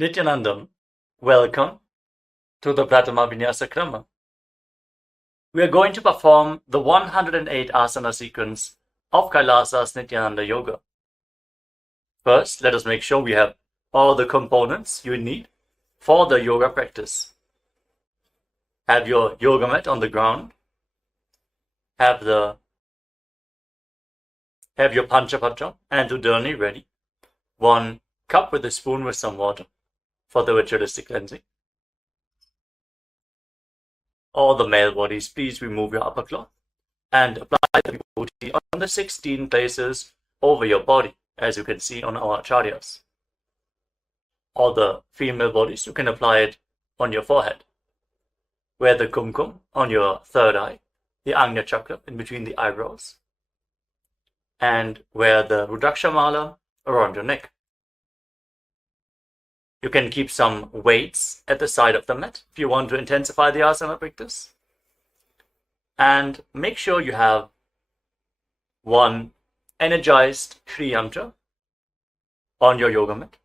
Nithyanandam, welcome to the Prathama Vinyasa Krama. We are going to perform the 108 Asana sequence of KAILASA's Nithyananda Yoga. First, let us make sure we have all the components you need for the yoga practice. Have your yoga mat on the ground. Have your Panchapatra and Udani ready. 1 cup with a spoon with some water for the ritualistic cleansing. All the male bodies, please remove your upper cloth and apply the vibhuti on the 16 places over your body, as you can see on our acharyas. All the female bodies, you can apply it on your forehead. Wear the kumkum on your third eye, the Agnya chakra in between the eyebrows, and wear the Rudraksha mala around your neck. You can keep some weights at the side of the mat if you want to intensify the asana practice. And make sure you have 1 energized Shri Yantra on your yoga mat.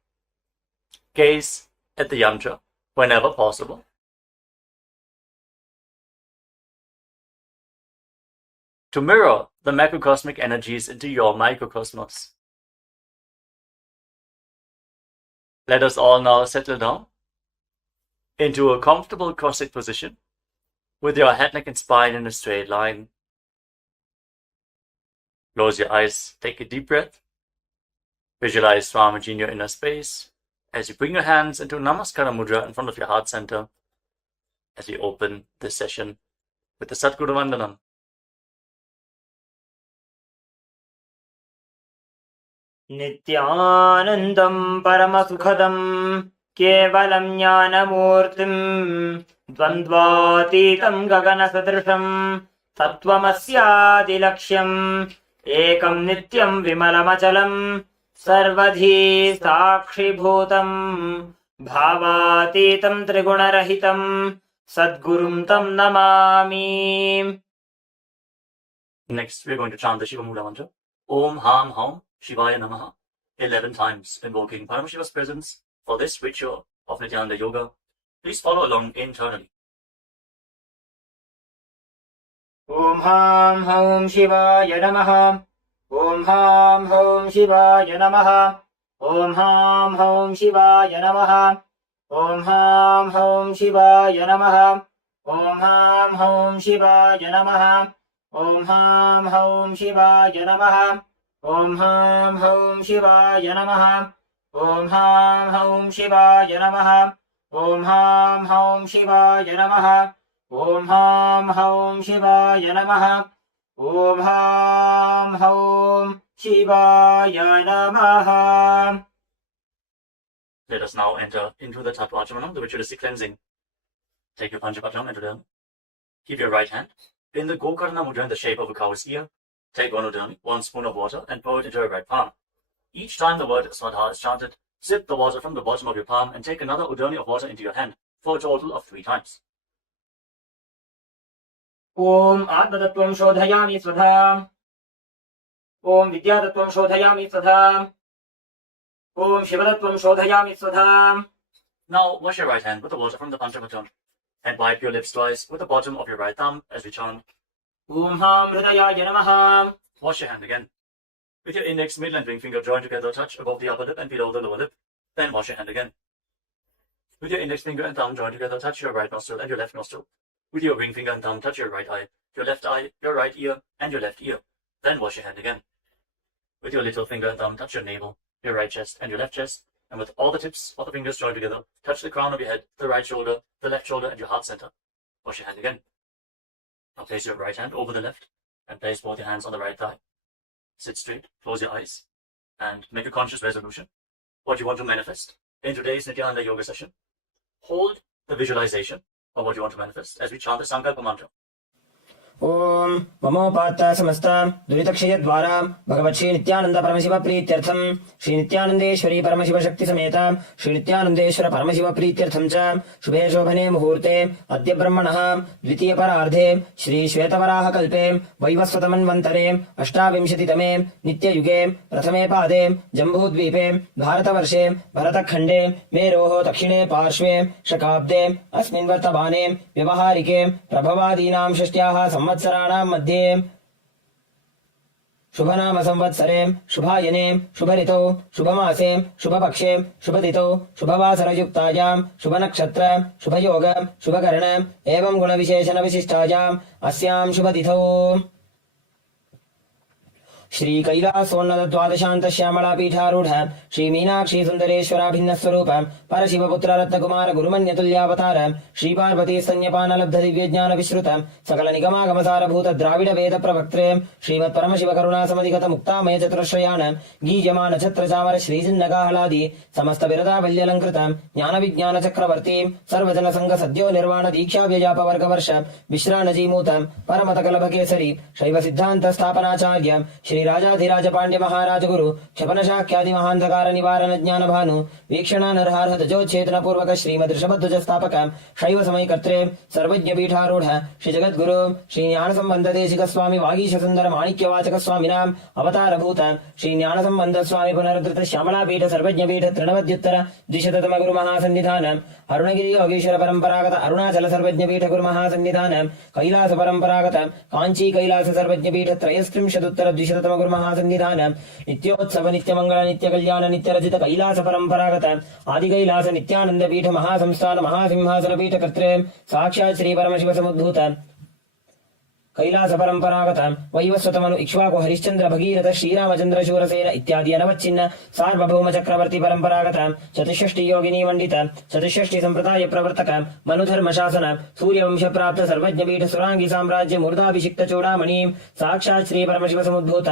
Gaze at the yantra whenever possible. To mirror the macrocosmic energies into your microcosmos. Let us all now settle down into a comfortable cross-legged position with your head, neck, and spine in a straight line. Close your eyes, take a deep breath. Visualize Swamiji in your inner space as you bring your hands into Namaskara Mudra in front of your heart center as we open this session with the Satguru Vandanam. Nithyanandam Paramasukhadam Kevalam Jnanamurtim Dvandvatitam Gaganasadrisham Tattvamasyadilaksham Ekam Nityam Vimalamachalam Sarvadhi Sakshibhutam Bhavatitam Trigunarahitam Sadgurum Tam Namami. Next, we are going to chant the Shiva Mula mantra. Om Ham Hum Shivaya Namaha 11 times, invoking Paramashiva's presence for this ritual of Nithyananda Yoga. Please follow along internally. Om Ham Hum Shivaya Namaha. Om Ham Hum Shivaya Namaha. Om Ham Hum Shivaya Namaha. Om Ham Hum Shivaya Namaha. Om Ham Hum Shivaya Namaha. Om Ham Hum Shivaya Namaha. Om Ham Hum Shivaya Namaha. Om Ham Hum Shivaya Namaha. Om Ham Hum Shivaya Namaha. Om Ham Hum Shivaya Namaha. Om Ham Hum Shivaya Namaha. Let us now enter into the Tattvachamanam, the ritualistic cleansing. Take your Panchapatram and Udani. Keep your right hand in the Gokarna Mudra in the shape of a cow's ear. Take 1 Udani, 1 spoon of water, and pour it into your right palm. Each time the word Swadha is chanted, sip the water from the bottom of your palm and take another Udani of water into your hand, for a total of 3 times. Om Atmatattvam Shodhayami Swadha. Om Vidyatattvam Shodhayami Swadha. Om Shivatattvam Shodhayami Swadha. Now wash your right hand with the water from the Panchapatram and wipe your lips twice with the bottom of your right thumb as we chant. Om Ham Hridayaya Namaha. Wash your hand again. With your index, middle and ring finger joined together, touch above the upper lip and below the lower lip. Then wash your hand again. With your index finger and thumb joined together, touch your right nostril and your left nostril. With your ring finger and thumb, touch your right eye, your right ear, and your left ear. Then wash your hand again. With your little finger and thumb, touch your navel, your right chest, and your left chest. And with all the tips of the fingers joined together, touch the crown of your head, the right shoulder, the left shoulder, and your heart center. Wash your hand again. Now place your right hand over the left and place both your hands on the right thigh. Sit straight, close your eyes, and make a conscious resolution. What you want to manifest in today's Nithyananda Yoga session. Hold the visualization of what you want to manifest as we chant the Sankalpa mantra. ओम ममोपात्त समस्त दुरितक्षय द्वारा भगवत् श्री नित्यानंद परमशिव प्रीत्यर्थम श्री नित्यानंदेश्वरी परमशिव शक्ति समेत श्री नित्यानंदेश्वर परमशिव प्रीत्यर्थम च शुभे शोभने मुहूर्ते अद्य ब्रह्मणः द्वितीय परार्धे श्री श्वेतवराह कल्पे वैवस्वतमन्वन्तरे अष्टाविंशतितमे नित्ययुगे प्रथमे पादे जम्बूद्वीपे भारतवर्षे भरतखण्डे मेरोः दक्षिणे पार्श्वे शकाब्दे अस्मिन् वर्तमाने व्यवहारिके प्रभवादीनां षष्ट्याः संवत्सराणां मध्ये शुभनाम संवत्सरे शुभायने शुभऋतौ शुभमासे शुभपक्षे शुभतिथौ शुभवासरयुक्तायां शुभनक्षत्र शुभयोग शुभकर्ण एवं गुणविशेषण विशिष्टायाम् अस्यां शुभतिथौ श्री कैलासोन्नत द्वादशांत श्यामला पीठारूढ़ श्री मीनाक्षी सुंदरेश्वरा भिन्न स्वरूप परशिवपुत्र रत्नकुमार गुरुमन्यतुल्यावतार श्री पार्वती स्तन्यपान लब्ध दिव्य ज्ञान विश्रुत सकल निगमागमसार भूत द्राविड वेद प्रवक्त्रे श्रीमत् परमशिव करुणा समधिगत मुक्तामय चतुरश्रयान गीयमान छत्र चामर श्री जिन्नगाहलादि समस्त बिरदावल्यलंकृत ज्ञान विज्ञान चक्रवर्ती सर्वजन संघ सद्यो निर्वाण दीक्षा व्यजाप वर्ग वर्ष विश्राणजीमूत परमत कलभ केसरी शैव सिद्धांत स्थापनाचार्य श्री राजाधिराज पांड्य महाराज गुरु क्षपन शाक्यादि महांधकार निवारण ज्ञान भानु वीक्षण नरहार ध्वजोच्छेदन पूर्वक श्रीमद ऋषभध्वज स्थापक शैव समय कर्त्रे सर्वज्ञ पीठारूढ़ श्री जगत गुरु श्री ज्ञान संबंध देशिक स्वामी वागीश सुंदर माणिक्य वाचक स्वामिनाम अवतार भूत श्री ज्ञान संबंध स्वामी पुनरुद्धृत श्यामला पीठ सर्वज्ञ पीठ तृणवद्युत्तर द्विशततम गुरु महासन्निधान अरुणगिरि योगीश्वर परंपरागत अरुणाचल सर्वज्ञ पीठ गुरु महासन्निधान कैलास परंपरागत कांची कैलास सर्वज्ञ पीठ त्रयस्त्रिंशदुत्तर द्विशततम गुरु महासन्निधान नित्योत्सव नित्य मंगल नित्य कल्याण नित्य रजित कैलास परंपरागत आदि कैलास नित्यानंद पीठ महासंस्थान महासिंहासन पीठ कर्त्रे साक्षात् श्री परमशिव समुद्भूत कैलास परंपरागत वैवस्वतमनु इक्ष्वाकु हरिश्चंद्र भगीरथ श्रीरामचंद्र शूरसेन इत्यादि अनवच्छिन्न सार्वभौम चक्रवर्ती परंपरागत चतुष्षष्टि योगिनी मंडित चतुष्षष्टि संप्रदाय प्रवर्तक मनुधर्म शासन सूर्यवंश प्राप्त सर्वज्ञ पीठ सुरांगी साम्राज्य मूर्धाभिषिक्त चूड़ामणि साक्षात् श्री परमशिव समुद्भूत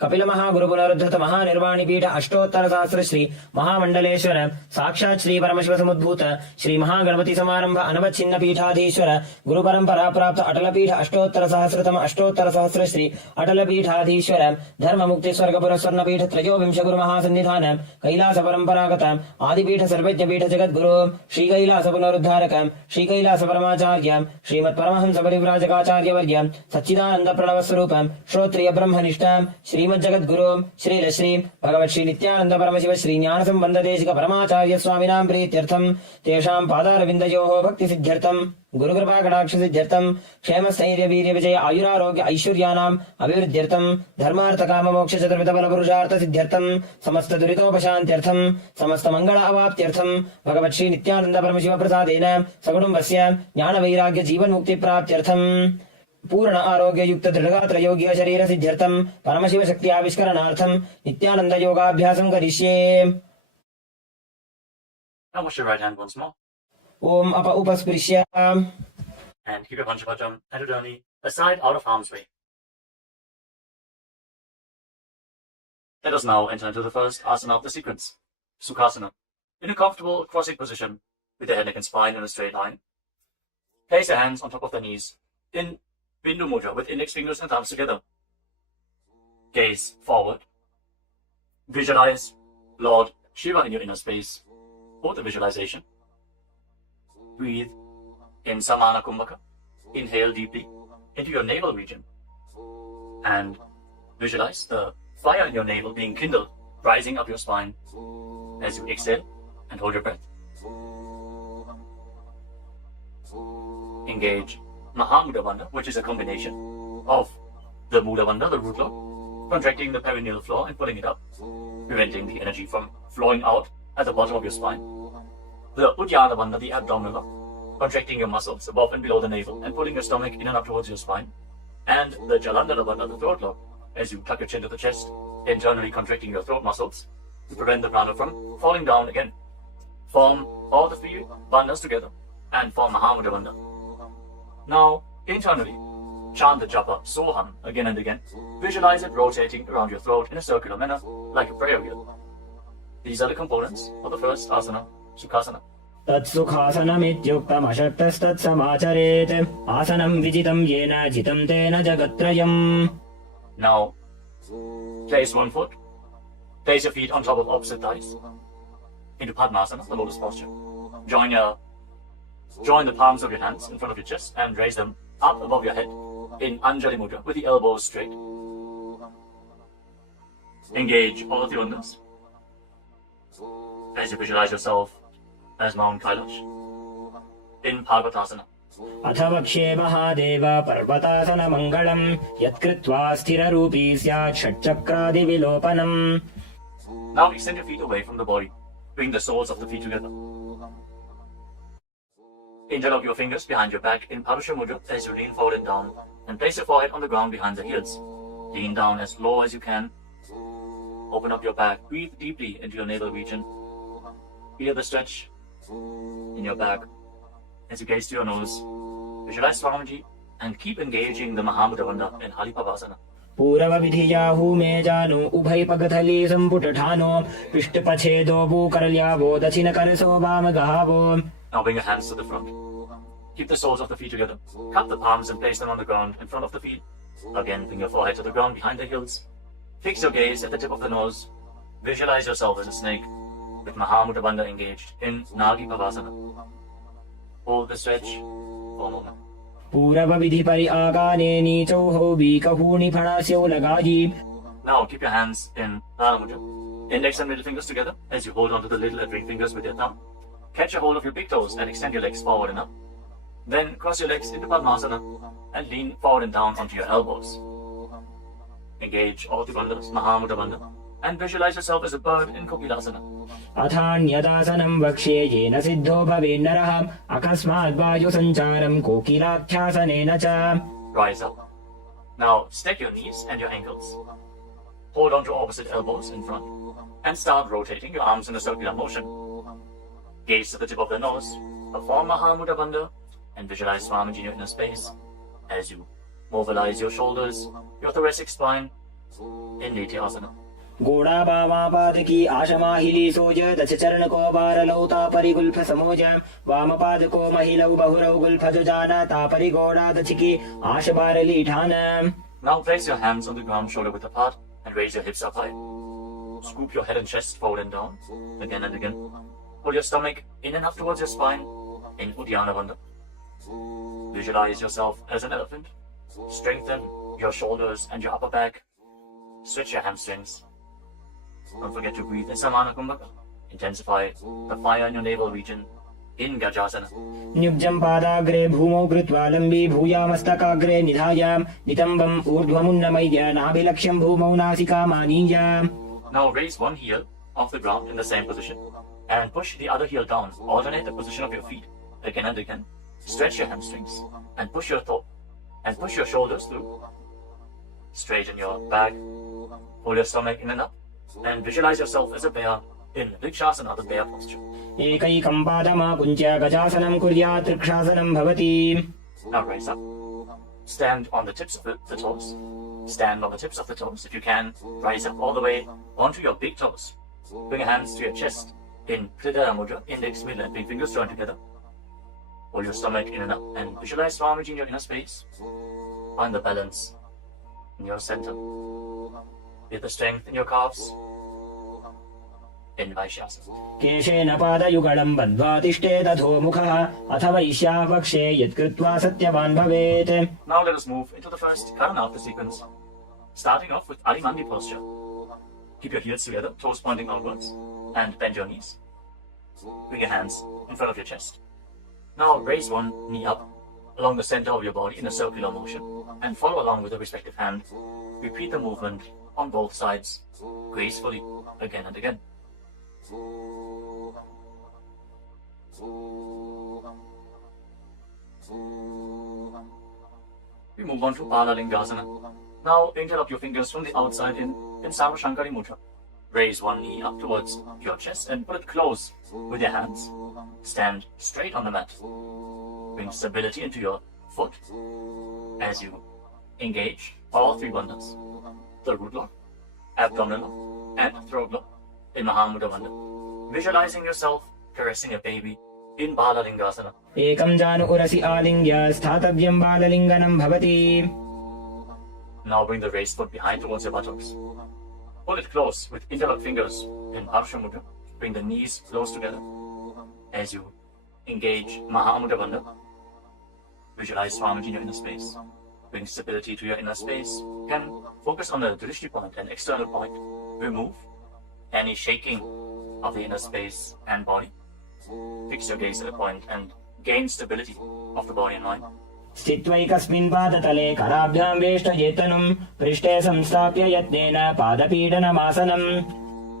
कपिल महागुरु पुनरुद्धृत महानिर्वाणी पीठ अष्टोत्तर सहस्र श्री महामंडलेश्वर साक्षात् श्री परमशिव समुद्भूत श्री महागणपति समारंभ अनवच्छिन्न पीठाधीश्वर गुरु परंपरा प्राप्त अटल पीठ अष्टोत्तर सहस्रतम अष्टोत्तर सहस्र श्री अटल पीठाधीश्वर धर्म मुक्ति स्वर्गपुर स्वर्ण पीठ त्रयोविंश गुरु महासन्निधान कैलास परंपरागत आदिपीठ सर्वज्ञ पीठ जगत गुरु श्री कैलास पुनरुद्धारक श्री कैलास परमाचार्य श्रीमत् परमहंस परिव्राजकाचार्य वर्य सच्चिदानंद प्रणव स्वरूप श्रोत्रिय ब्रह्मनिष्ठ श्री जगत गुरु श्री श्री भगवत् श्री नित्यानंद परमशिव श्री ज्ञान संबंध देशिक परमाचार्य स्वामिनां प्रीत्यर्थम तेषां पादारविन्दयोः भक्ति सिद्ध्यर्थम गुरु कृपा कटाक्ष सिद्ध्यर्थम क्षेम स्थैर्य वीर्य विजय आयुरारोग्य ऐश्वर्यानाम् अभिवृद्ध्यर्थम धर्मार्थ काम मोक्ष चतुर्विध बल पुरुषार्थ सिद्ध्यर्थम समस्त दुरितोपशान्त्यर्थम समस्त मंगल अवाप्त्यर्थम भगवत् श्री नित्यानंद परमशिव प्रसादेन सकुटुम्बस्य ज्ञान वैराग्य जीवन मुक्ति प्राप्त्यर्थम पूर्ण आरोग्य युक्त दृढ़गात्र योग्य शरीर सिद्ध्यर्थम परमशिव शक्ति आविष्करणार्थम नित्यानंद योगाभ्यासं करिष्ये। Now wash your right hand once more. ओम अप उपस्पृश्य And keep your Panchapajam and your journey aside out of harm's way. Let us now enter into the first asana of the sequence, Sukhasana. In a comfortable crossing position with the head, neck and spine in a straight line. Place your hands on top of the knees in Bindu Mudra with index fingers and thumbs together. Gaze forward. Visualize Lord Shiva in your inner space. For the visualization, breathe in Samana Kumbhaka. Inhale deeply into your navel region. And visualize the fire in your navel being kindled, rising up your spine as you exhale and hold your breath. Engage Mahamudra Bandha, which is a combination of the Mudra Bandha, the root lock, contracting the perineal floor and pulling it up, preventing the energy from flowing out at the bottom of your spine. The Uddiyana Bandha, the abdominal lock, contracting your muscles above and below the navel and pulling your stomach in and up towards your spine. And the Jalandhara Bandha, the throat lock, as you tuck your chin to the chest, internally contracting your throat muscles to prevent the prana from falling down again. Form all the three bandhas together and form Mahamudra Bandha. Now, internally, chant the japa Soham again and again. Visualize it rotating around your throat in a circular manner, like a prayer wheel. These are the components of the first asana, Sukhasana. तत्सुखासनमित्युक्तमशक्तस्तत्समाचरेत् आसनं विजितं येन जितं तेन जगत्त्रयम्. Now, place one foot, place your feet on top of opposite thighs into Padmasana, the lotus posture. Join the palms of your hands in front of your chest and raise them up above your head in Anjali Mudra with the elbows straight. Engage all of the uddhas as you visualize yourself as Mount Kailash in Parvatasana. अथ वक्ष्ये महादेव पर्वतासनमङ्गलम् यत्कृत्वा स्थिररूपी स्यात् षट्चक्रादिविलोपनम्. Now extend your feet away from the body. Bring the soles of the feet together. Interlock your fingers behind your back in Parusha Mudra as you lean forward and down, and place your forehead on the ground behind the heels. Lean down as low as you can. Open up your back. Breathe deeply into your navel region. Feel the stretch in your back. As you gaze to your nose, visualize Swamiji and keep engaging the Mahamudra Bandha in Halipavasana. पूरवविधियाहू मे जानो उभय पगथली संपुटठानो पृष्ठपछेदो भूकरल्यावो दक्षिणकरसो वामगहावो. Now bring your hands to the front. Keep the soles of the feet together. Cup the palms and place them on the ground in front of the feet. Again, bring your forehead to the ground behind the heels. Fix your gaze at the tip of the nose. Visualize yourself as a snake with Mahamudra Bandha engaged in Nagi Pavasana. Hold the stretch for a moment. पूरवविधि परि आगाने नीचौहो बीकहूणि फणास्यौ लगायि. Now keep your hands in Prana Mudra. Index and middle fingers together as you hold onto the little and ring fingers with your thumb. Catch a hold of your big toes and extend your legs forward and up. Then cross your legs into Padmasana and lean forward and down onto your elbows. Engage all the bandhas, Mahamudra Bandha, and visualize yourself as a bird in Kokilasana. अथान्यदासनं वक्ष्ये येन सिद्धो भवेन्नरः अकस्मात् वायुसञ्चारं कोकिलाख्यासनेन च. Rise up. Now stack your knees and your ankles. Hold on to opposite elbows in front and start rotating your arms in a circular motion. Gaze to the tip of the nose, perform Mahamudra Bandha, and visualize Swamiji in your inner space as you mobilize your shoulders, your thoracic spine in Nithyananda. गोड़ा वामापादकी आशमाहिली सोज दश चरण को बारलौ तापरि Gulf समोज वामपाद को महिलौ बहुरौ Gulf जाना तापरि गोड़ा दचिकी आश बारली ठान. Now place your hands on the ground shoulder width apart and raise your hips up high. Scoop your head and chest forward and down again and again. Pull your stomach in and up towards your spine in Uddiyana Bandha. Visualize yourself as an elephant. Strengthen your shoulders and your upper back. Stretch your hamstrings. Don't forget to breathe in Samana Kumbhaka. Intensify the fire in your navel region in Gajasana. न्युब्जं पादाग्रे भूमौ कृत्वा लम्बी भूयामस्तकाग्रे निधाय नितम्बम् ऊर्ध्वमुन्नमय्य नाभिलक्ष्यं भूमौ नासिकामानीय. Now raise one heel off the ground in the same position and push the other heel down. Alternate the position of your feet again and again. Stretch your hamstrings and push your shoulders through. Straighten your back. Pull your stomach in and up. And visualize yourself as a bear in Vrikshasana, the bear posture. एकैकं पादमाकुञ्च्य गजासनं कुर्यात् त्रिक्षासनं भवति. Now raise up. Stand on the tips of the toes. Stand on the tips of the toes. If you can, rise up all the way onto your big toes. Bring your hands to your chest in Hridaya Mudra, index, middle and big fingers joined together. Pull your stomach in and up and visualize Swamiji in your inner space. Find the balance in your center. Feel the strength in your calves in Vaishyasana. केशेन पादयुगलं बद्ध्वा तिष्ठेत् अधोमुखः अथ वैश्याः वक्ष्ये यत्कृत्वा सत्यवान् भवेत्. Now let us move into the first Karana sequence. Starting off with Adimandi posture. Keep your heels together, toes pointing outwards, and bend your knees. Bring your hands in front of your chest. Now raise one knee up along the center of your body in a circular motion and follow along with the respective hand. Repeat the movement on both sides gracefully again and again. We move on to Balalingasana. Now interlock your fingers from the outside in Sarvashankari Mudra. Raise one knee up towards your chest and pull it close with your hands. Stand straight on the mat. Bring stability into your foot as you engage all three bandhas. The root lock, abdominal lock, and throat lock in Mahamudra Bandha. Visualizing yourself caressing a baby in Balalingasana. एकं जानु उरसि आलिङ्ग्य स्थातव्यं बाललिङ्गनं भवति. Now bring the raised foot behind towards your buttocks. Pull it close with interlocked fingers in Harsha Mudra. Bring the knees close together as you engage Mahamudra Bandha. Visualize Swamiji in your inner space. Bring stability to your inner space. You can focus on the drishti point and external point. Remove any shaking of the inner space and body. Fix your gaze at a point and gain stability of the body and mind. स्थित्वैकस्मिन् पादतले कराभ्यां वेष्टयेतनुं पृष्ठे संस्थाप्य यत्नेन पादपीडनमासनम्.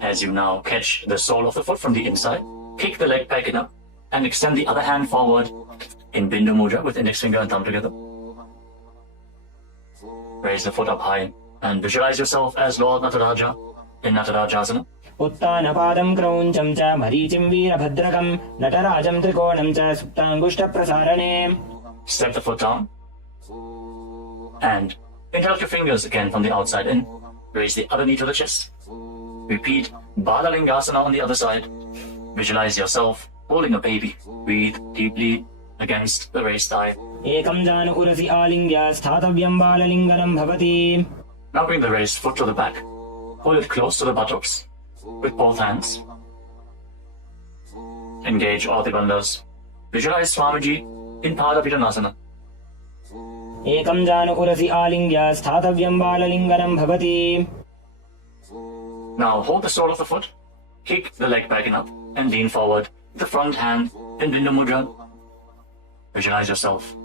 As you now catch the sole of the foot from the inside, kick the leg back in up and extend the other hand forward in Bindu Mudra with index finger and thumb together. Raise the foot up high and visualize yourself as Lord Nataraja in Natarajasana. उत्तानपादं क्रौञ्चं च मरीचिं वीरभद्रकं नटराजं त्रिकोणं च सुप्ताङ्गुष्ठप्रसारणे. Step the foot down and interlock your fingers again from the outside in. Raise the other knee to the chest. Repeat Balalingasana on the other side. Visualize yourself holding a baby. Breathe deeply against the raised thigh. एकं जानु उरसि आलिङ्ग्य स्थातव्यं बाललिङ्गनं भवति. Now bring the raised foot to the back. Hold it close to the buttocks with both hands. Engage all the bandhas. Visualize Swamiji in Padapittanasana. एकं जानु उरसि आलिङ्ग्य स्थातव्यं बाललिङ्गनं भवति. Now hold the sole of the foot, kick the leg back and up, and lean forward with the front hand in Bindu Mudra. Visualize yourself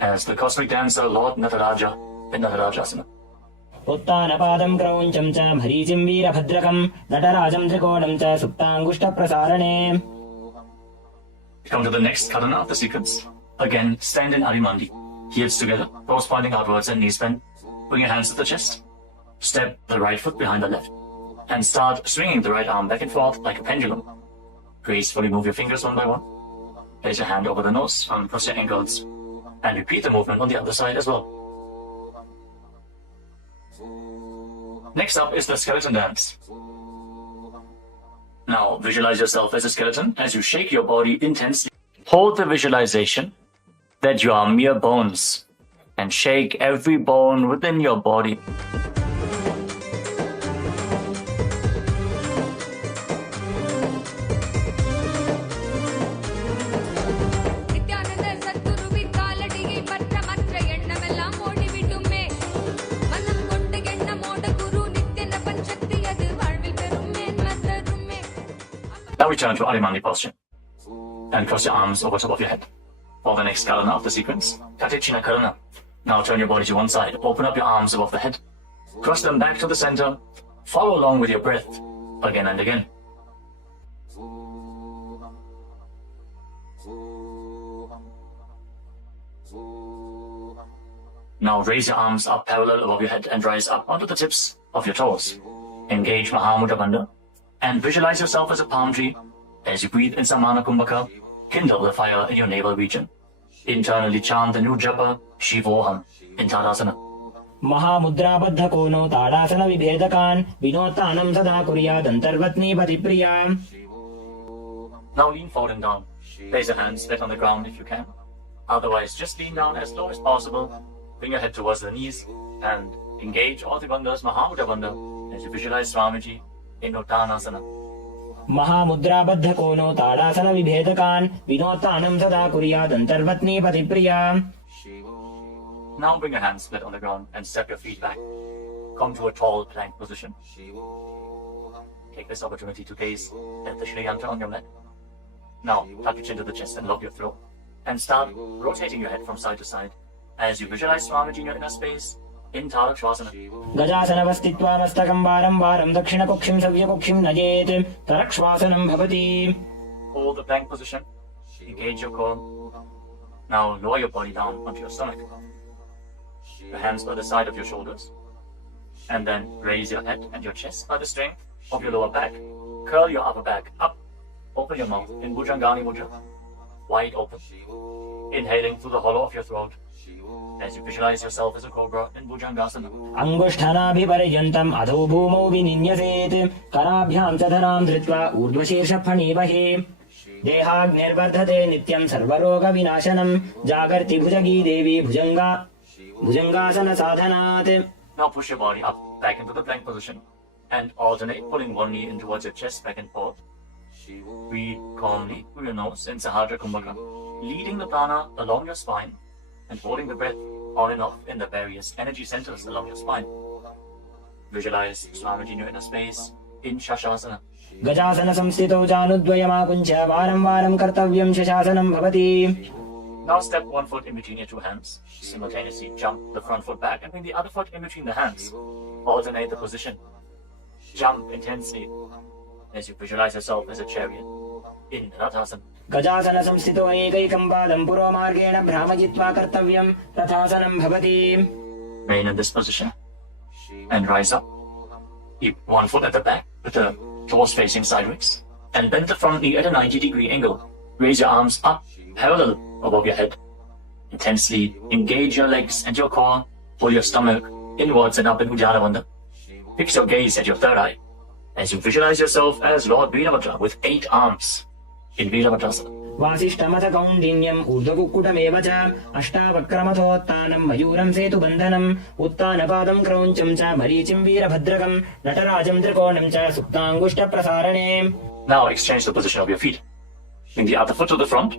as the cosmic dancer Lord Nataraja in Natarajasana. उत्तानपादं क्रौञ्चं च मरीचिं वीरभद्रकं नटराजं त्रिकोणं च सुप्ताङ्गुष्ठप्रसारणे. Come to the next karana of the sequence. Again, stand in Adimandi. Heels together, toes pointing outwards and knees bent. Bring your hands to the chest. Step the right foot behind the left. And start swinging the right arm back and forth like a pendulum. Gracefully move your fingers one by one. Place your hand over the nose, cross your ankles. And repeat the movement on the other side as well. Next up is the skeleton dance. Now visualize yourself as a skeleton as you shake your body intensely. Hold the visualization that you are mere bones and shake every bone within your body. Now return to Adimandi posture and cross your arms over top of your head. For the next karana of the sequence, Katichina Karana. Now turn your body to one side, open up your arms above the head, cross them back to the center, follow along with your breath again and again. Now raise your arms up parallel above your head and rise up onto the tips of your toes. Engage Mahamudra Bandha and visualize yourself as a palm tree. As you breathe in Samana Kumbhaka, kindle the fire in your navel region. Internally chant the new japa, Shivoham, in Tadasana. महामुद्राबद्ध कोनो ताडासन विभेदकान् विनोत्तानं सदा कुर्यात् अन्तर्वत्नी पतिप्रिया. Now lean forward and down. Place your hands flat on the ground if you can. Otherwise, just lean down as low as possible. Bring your head towards the knees and engage all the bandhas, Mahamudra Bandha, as you visualize Swamiji in Uttanasana. महामुद्राबद्ध कोनो ताडासन विभेदकान् विनोत्तानं सदा कुर्यात् अन्तर्वत्नी पतिप्रिया. Now bring your hands flat on the ground and step your feet back. Come to a tall plank position. Take this opportunity to gaze at the Shri Yantra on your mat. Now tuck your chin to the chest and lock your throat. And start rotating your head from side to side as you visualize Swamiji in your inner space in Tarakshvasana. गजासनवस्थित्वा मस्तकं वारं वारं दक्षिणकुक्षिं सव्यकुक्षिं नयेत् तरक्ष्वासनं भवति. Hold the plank position. Engage your core. Now lower your body down onto your stomach. Your hands by the side of your shoulders. And then raise your head and your chest by the strength of your lower back. Curl your upper back up. Open your mouth in Bhujangani Mudra. Wide open. Inhaling through the hollow of your throat as you visualize yourself as a cobra in Bhujangasana. अंगुष्ठानाभिपर्यन्तम् अधो भूमौ विनिन्यसेत् कराभ्यां च धरां धृत्वा ऊर्ध्वशीर्षफणीवहे. देहाग्निर्वर्धते नित्यं सर्वरोगविनाशनं जागर्ति भुजगी देवी भुजंगासन साधनात्. Now push your body up, back into the plank position, and alternate pulling one knee in towards your chest, back and forth. Breathe calmly through your nose in Sahasrara Kumbhaka, leading the prana along your spine and holding the breath on and off in the various energy centers along your spine. Visualize Swamiji in your inner space in Shastasana. गजासन संस्थितौ जानुद्वयमाकुञ्च वारं वारं कर्तव्यं शशासनं भवति. Now step one foot in between your two hands. Simultaneously jump the front foot back and bring the other foot in between the hands. Alternate the position. Jump intensely as you visualize yourself as a chariot in Rathasana. गजासन संस्थितो एकैकं पादं पुरोमार्गेण भ्रामयित्वा कर्तव्यं रथासनं भवति. Remain in this position and rise up. Keep one foot at the back with the toes facing sideways and bend the front knee at a 90-degree angle. Raise your arms up parallel above your head. Intensely engage your legs and your core. Pull your stomach inwards and up in Uddiyana Bandha. Fix your gaze at your third eye as you visualize yourself as Lord Virabhadra with 8 arms in Virabhadrasana. वासिष्ठमथ कौण्डिन्यम् ऊर्ध्वकुक्कुटमेव च अष्टावक्रमथोत्तानं मयूरं सेतुबन्धनम् उत्तानपादं क्रौञ्चं च मरीचिं वीरभद्रकं नटराजं त्रिकोणं च सुप्ताङ्गुष्ठप्रसारणे. Now exchange the position of your feet. Bring the other foot to the front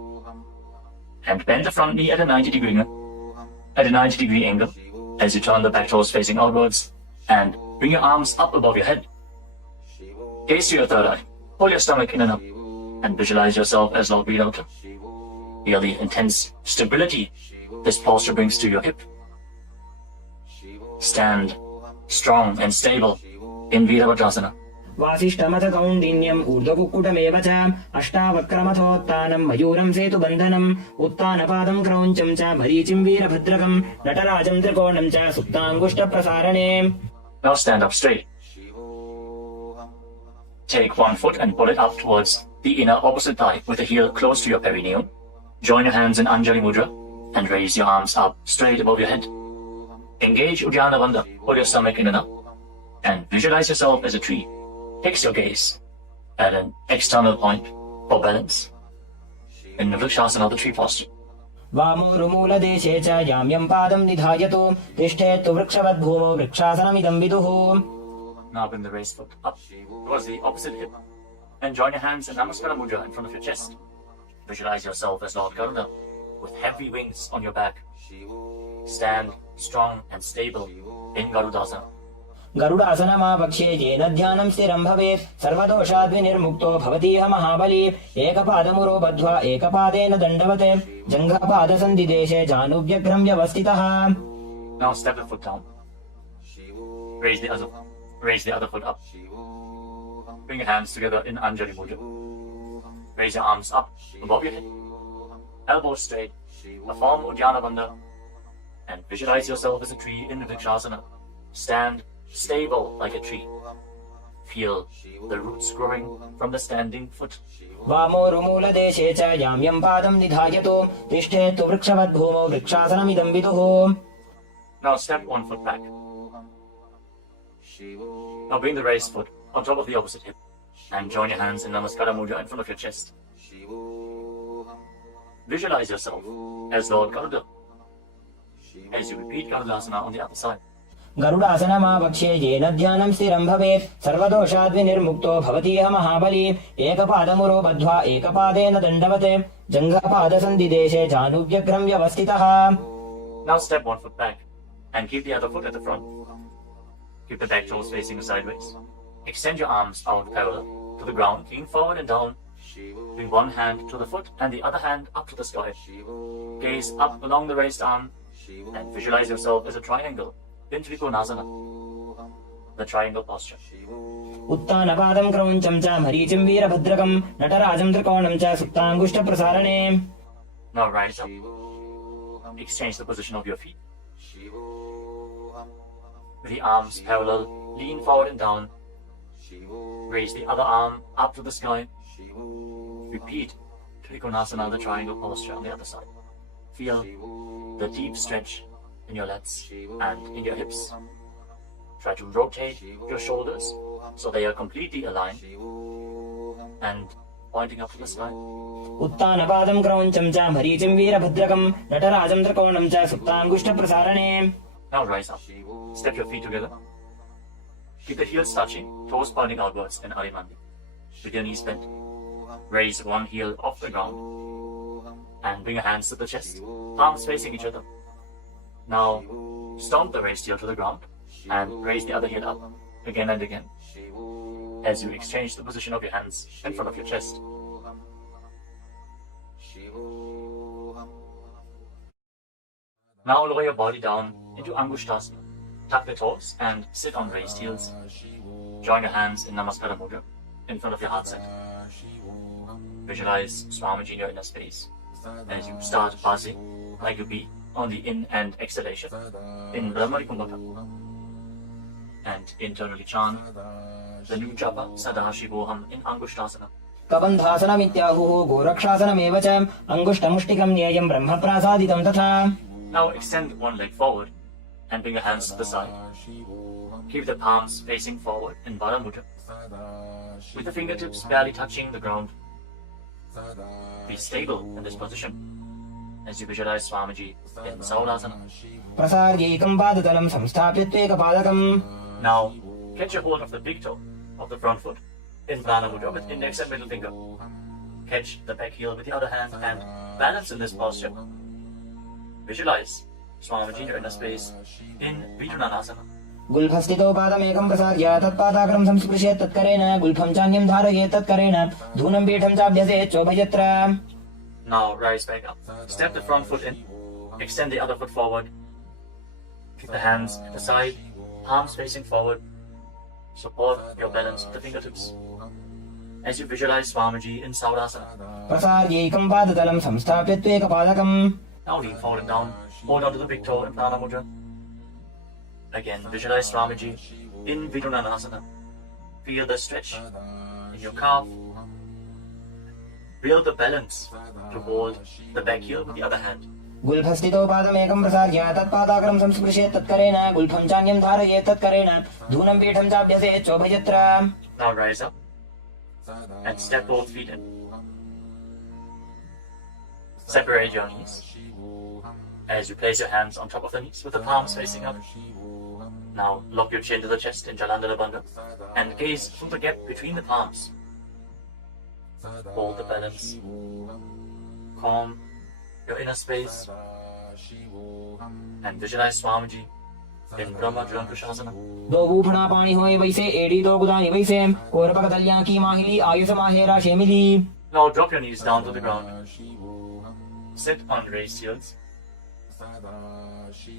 and bend the front knee at a 90-degree angle as you turn the back toes facing outwards and bring your arms up above your head. Gaze to your third eye. Pull your stomach in and up and visualize yourself as Lord Virabhadra. Feel the intense stability this posture brings to your hip. Stand strong and stable in Virabhadrasana. वासिष्ठमथ कौण्डिन्यम् ऊर्ध्वकुक्कुटमेव च अष्टावक्रमथोत्तानं मयूरं सेतुबन्धनम् उत्तानपादं क्रौञ्चं च मरीचिं वीरभद्रकं नटराजं त्रिकोणं च सुप्ताङ्गुष्ठप्रसारणे. Now stand up straight. Take one foot and pull it up towards the inner opposite thigh with the heel close to your perineum. Join your hands in Anjali Mudra and raise your arms up straight above your head. Engage Uddiyana Bandha. Pull your stomach in and up and visualize yourself as a tree. Fix your gaze at an external point for balance in the Vrikshasana, the tree posture. वामोरुमूलदेशे च याम्यं पादं निधायतु तिष्ठेत्तु वृक्षवद्भूमौ वृक्षासनमिदं विदुः. Now bring the raised foot up towards the opposite hip and join your hands in Namaskara Mudra in front of your chest. Visualize yourself as Lord Garuda with heavy wings on your back. Stand strong and stable in Garudasana. गरुडासनमावक्ष्ये येन ध्यानं स्थिरं भवेत् सर्वदोषाद्विनिर्मुक्तो भवतीह महाबली. एकपादमुरो बद्ध्वा एकपादेन दण्डवत् जङ्घपादसन्धिदेशे जानुव्यग्रं व्यवस्थितः. Now step the foot down. Raise the other foot up. Bring your hands together in Anjali Mudra. Raise your arms up above your head. Elbows straight. Perform Uddiyana Bandha. And visualize yourself as a tree in Vrikshasana. Stand stable like a tree. Feel the roots growing from the standing foot. वामोरुमूलदेशे च याम्यं पादं निधायतु तिष्ठेत्तु वृक्षवद्भूमौ वृक्षासनमिदं विदुः. Now step one foot back. Now bring the raised foot on top of the opposite hip and join your hands in Namaskara Mudra in front of your chest. Visualize yourself as Lord Garuda as you repeat Garudasana on the other side. गरुडासनमावक्ष्ये येन ध्यानं स्थिरं भवेत् सर्वदोषाद्विनिर्मुक्तो भवतीह महाबली. एकपादमुरो बद्ध्वा एकपादेन दण्डवत् जङ्घपादसन्धिदेशे जानुव्यग्रं व्यवस्थितः. Now step one foot back and keep the other foot at the front. Keep the back toes facing sideways. Extend your arms out parallel to the ground, lean forward and down. Bring one hand to the foot and the other hand up to the sky. Gaze up along the raised arm and visualize yourself as a triangle in Trikonasana, the triangle posture. उत्तानपादं क्रौञ्चं च मरीचिं वीरभद्रकं नटराजं त्रिकोणं च सुप्ताङ्गुष्ठप्रसारणे. Now rise up. Exchange the position of your feet. With the arms parallel, lean forward and down. Raise the other arm up to the sky. Repeat Trikonasana, the triangle posture on the other side. Feel the deep stretch in your lats and in your hips. Try to rotate your shoulders so they are completely aligned and pointing up to the sky. उत्तानपादं क्रौञ्चं च मरीचिं वीरभद्रकं नटराजं त्रिकोणं च सुप्ताङ्गुष्ठप्रसारणे. Now rise up. Step your feet together. Keep the heels touching, toes pointing outwards in Arimandi. With your knees bent, raise one heel off the ground and bring your hands to the chest, palms facing each other. Now stomp the raised heel to the ground and raise the other heel up again and again as you exchange the position of your hands in front of your chest. Now lower your body down into Angushtasana. Tuck the toes and sit on raised heels. Join your hands in Namaskara Mudra in front of your heart center. Visualize Swamiji in your inner space as you start buzzing like a bee on the in and exhalation in Brahmari Kumbhaka. And internally chant the new japa Sadashivoham in Angushtasana. कबन्धासनमित्याहुः गोरक्षासनमेव च अङ्गुष्ठमुष्टिकं न्येयं ब्रह्मप्रासादितं तथा. Now extend one leg forward and bring your hands to the side. Keep the palms facing forward in Baddha Mudra, with the fingertips barely touching the ground. Be stable in this position as you visualize Swamiji in Saulasana. प्रसार्यैकं पादतलं संस्थाप्य त्वेकपादकम्. Now catch a hold of the big toe of the front foot in Prana Mudra with index and middle finger. Catch the back heel with the other hand and balance in this posture. Visualize Swamiji in your inner space in Vinyasa. गुल्फस्थितो पादमेकं प्रसार्य तत्पादाग्रं संस्पृशेत् तत्करेण गुल्फं चान्यं धारयेत् तत्करेण धूनं पीठं चाभ्यसेत् चोभयत्र. Now rise back up. Step the front foot in. Extend the other foot forward. Keep the hands at the side, palms facing forward. Support your balance with the fingertips as you visualize Swamiji in Saurasana. प्रसार्यैकं पादतलं संस्थाप्य त्वेकपादकम्. Now lean forward and down. Hold on to the big toe in Prana Mudra. Again, visualize Swamiji in Vidunanasana. Feel the stretch in your calf. Build the balance to hold the back heel with the other hand. गुल्फस्थितो पादमेकं प्रसार्य तत्पादाग्रं संस्पृशेत् तत्करेण गुल्फं चान्यं धारयेत् तत्करेण धूनं पीठं चाभ्यसेत् चोभयत्र. Now rise up and step both feet in. Separate your knees as you place your hands on top of the knees with the palms facing up. Now lock your chin to the chest in Jalandhara Bandha and gaze through the gap between the palms. Hold the balance. Calm your inner space and visualize Swamiji in Brahma Jyankushasana. दो बूफड़ा पानी होए वैसे एड़ी दो गुदानी वैसे कोरपक दलियां की माहिली आयुष माहेरा शेमिली. Now drop your knees down to the ground. Sit on raised heels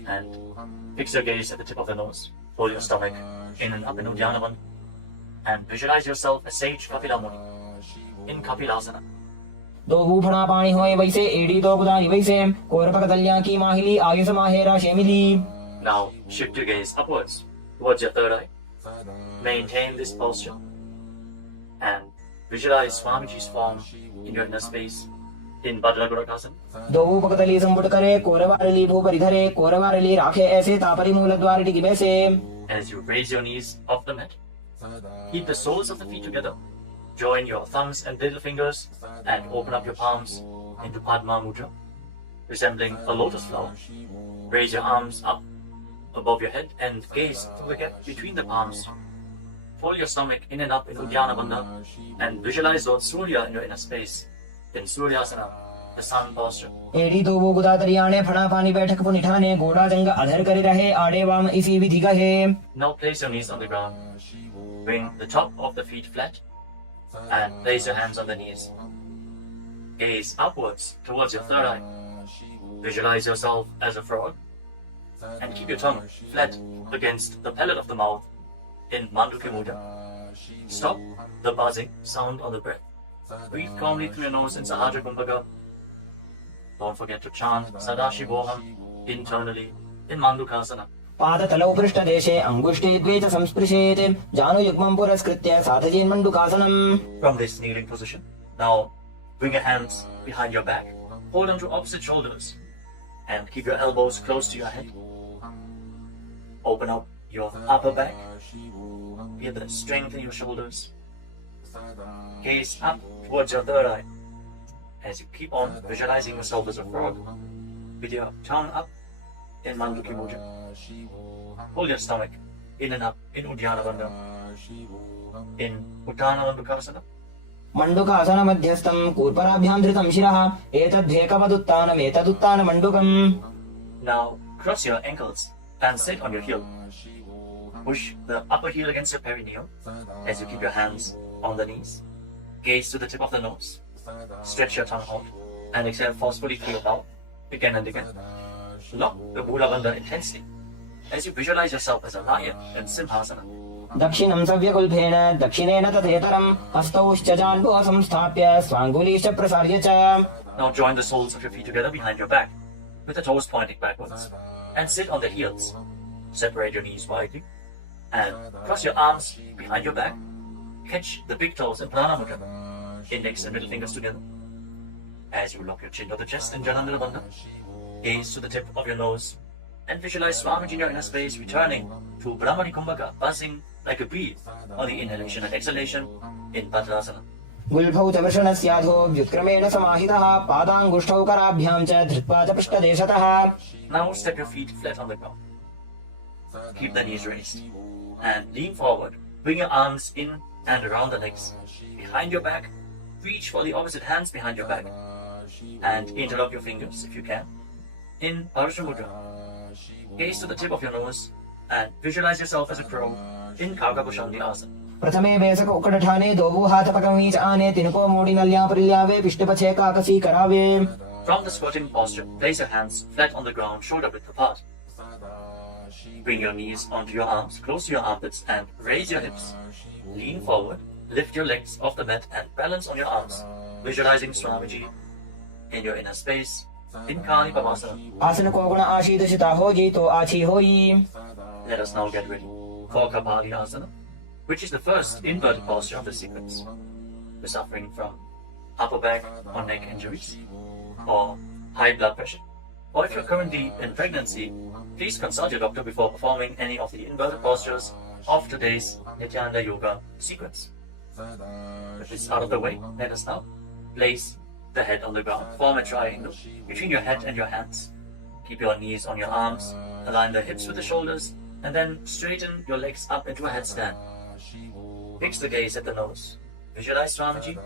and fix your gaze at the tip of the nose. Pull your stomach in and up in Uddiyana Bandha and visualize yourself as Sage Kapila Muni in Kapilasana. दो बूफड़ा पानी होए वैसे एड़ी दो गुदानी वैसे कोरपक दलियां की माहिली आयुष माहेरा शेमिली. Now shift your gaze upwards towards your third eye. Maintain this posture and visualize Swamiji's form in your inner space in Bhadragurakasana. दो बूपकतली संपुट करे कोरवारली भूपरि धरे कोरवारली राखे ऐसे तापरी मूल द्वार टिकी बैसे. As you raise your knees off the mat, keep the soles of the feet together. Join your thumbs and little fingers and open up your palms into Padma Mudra, resembling a lotus flower. Raise your arms up above your head and gaze through the gap between the palms. Fold your stomach in and up in Uddiyana Bandha and visualize Lord Surya in your inner space in Suryasana, the sun posture. एड़ी दो वो गुदा दरियाने फड़ा पानी बैठक पुनिठाने गोड़ा जंग अधर करे रहे आड़े वाम इसी विधि कहे. Now place your knees on the ground. Bring the top of the feet flat and place your hands on the knees. Gaze upwards towards your third eye. Visualize yourself as a frog and keep your tongue flat against the palate of the mouth in Manduki Mudra. Stop the buzzing sound on the breath. Breathe calmly through your nose in Sahaja Kumbhaka. Don't forget to chant Sadashivoham internally in Mandukasana. पादतलौ पृष्ठदेशे अङ्गुष्ठे द्वे च संस्पृशेत् जानुयुग्मं पुरस्कृत्य साधयेन्मण्डुकासनम्. From this kneeling position, now bring your hands behind your back. Hold on to opposite shoulders and keep your elbows close to your head. Open up your upper back. Feel the strength in your shoulders. Gaze up towards your third eye. As you keep on visualizing yourself as a frog, with your tongue up in Mandukya Mudra. Hold your stomach in and up in Uddiyana Bandha, in Uttana Bandukasana. मंडुकासन मध्यस्थं कूर्पराभ्यां धृतं शिरः एतद्धेकवदुत्तानम् एतदुत्तान मंडुकम्. Now cross your ankles and sit on your heel. Push the upper heel against your perineum as you keep your hands on the knees. Gaze to the tip of the nose. Stretch your tongue out and exhale forcefully through your mouth again and again. Lock the Mula Bandha intensely as you visualize yourself as a lion in Simhasana. दक्षिणं सव्यकुल्फेन दक्षिणेन तथेतरं हस्तौश्च जान्बुः संस्थाप्य स्वाङ्गुलीश्च प्रसार्य च. Now join the soles of your feet together behind your back with the toes pointing backwards and sit on the heels. Separate your knees widely and cross your arms behind your back. Catch the big toes in Prana Mudra. Index and middle fingers together. As you lock your chin to the chest in Jalandhara Bandha, gaze to the tip of your nose and visualize Swamiji in your inner space returning to Brahmani Kumbhaka, buzzing like a bee on the inhalation and exhalation in Bhadrasana. गुल्फौ च वृषणस्याधो व्युत्क्रमेण समाहितः पादाङ्गुष्ठौ कराभ्यां च धृत्वा च पृष्ठदेशतः. Now step your feet flat on the ground. Keep the knees raised and lean forward. Bring your arms in and around the legs. Behind your back, reach for the opposite hands behind your back and interlock your fingers if you can. In Parsha Mudra, gaze to the tip of your nose and visualize yourself as a crow in Kaukabhushandi Asana. प्रथमे वेसक उक्कटठाने दोवो हाथपकमीच आने तिनको Moody नल्या परिल्यावे पिष्टपछे काकसी करावे. From the squatting posture, place your hands flat on the ground, shoulder width apart. Bring your knees onto your arms, close to your armpits and raise your hips. Lean forward, lift your legs off the mat and balance on your arms, visualizing Swamiji in your inner space in Kali Pavasana. आसन को गुण आशीर्षिता होगी तो आछी होई. Let us now get ready for Kapali Asana, which is the first inverted posture of the sequence. We're suffering from upper back or neck injuries or high blood pressure, or if you're currently in pregnancy, please consult your doctor before performing any of the inverted postures of today's Nithyananda Yoga sequence. With this out of the way, let us now place the head on the ground. Form a triangle between your head and your hands. Keep your knees on your arms, align the hips with the shoulders, and then straighten your legs up into a headstand. Fix the gaze at the nose. Visualize Swamiji.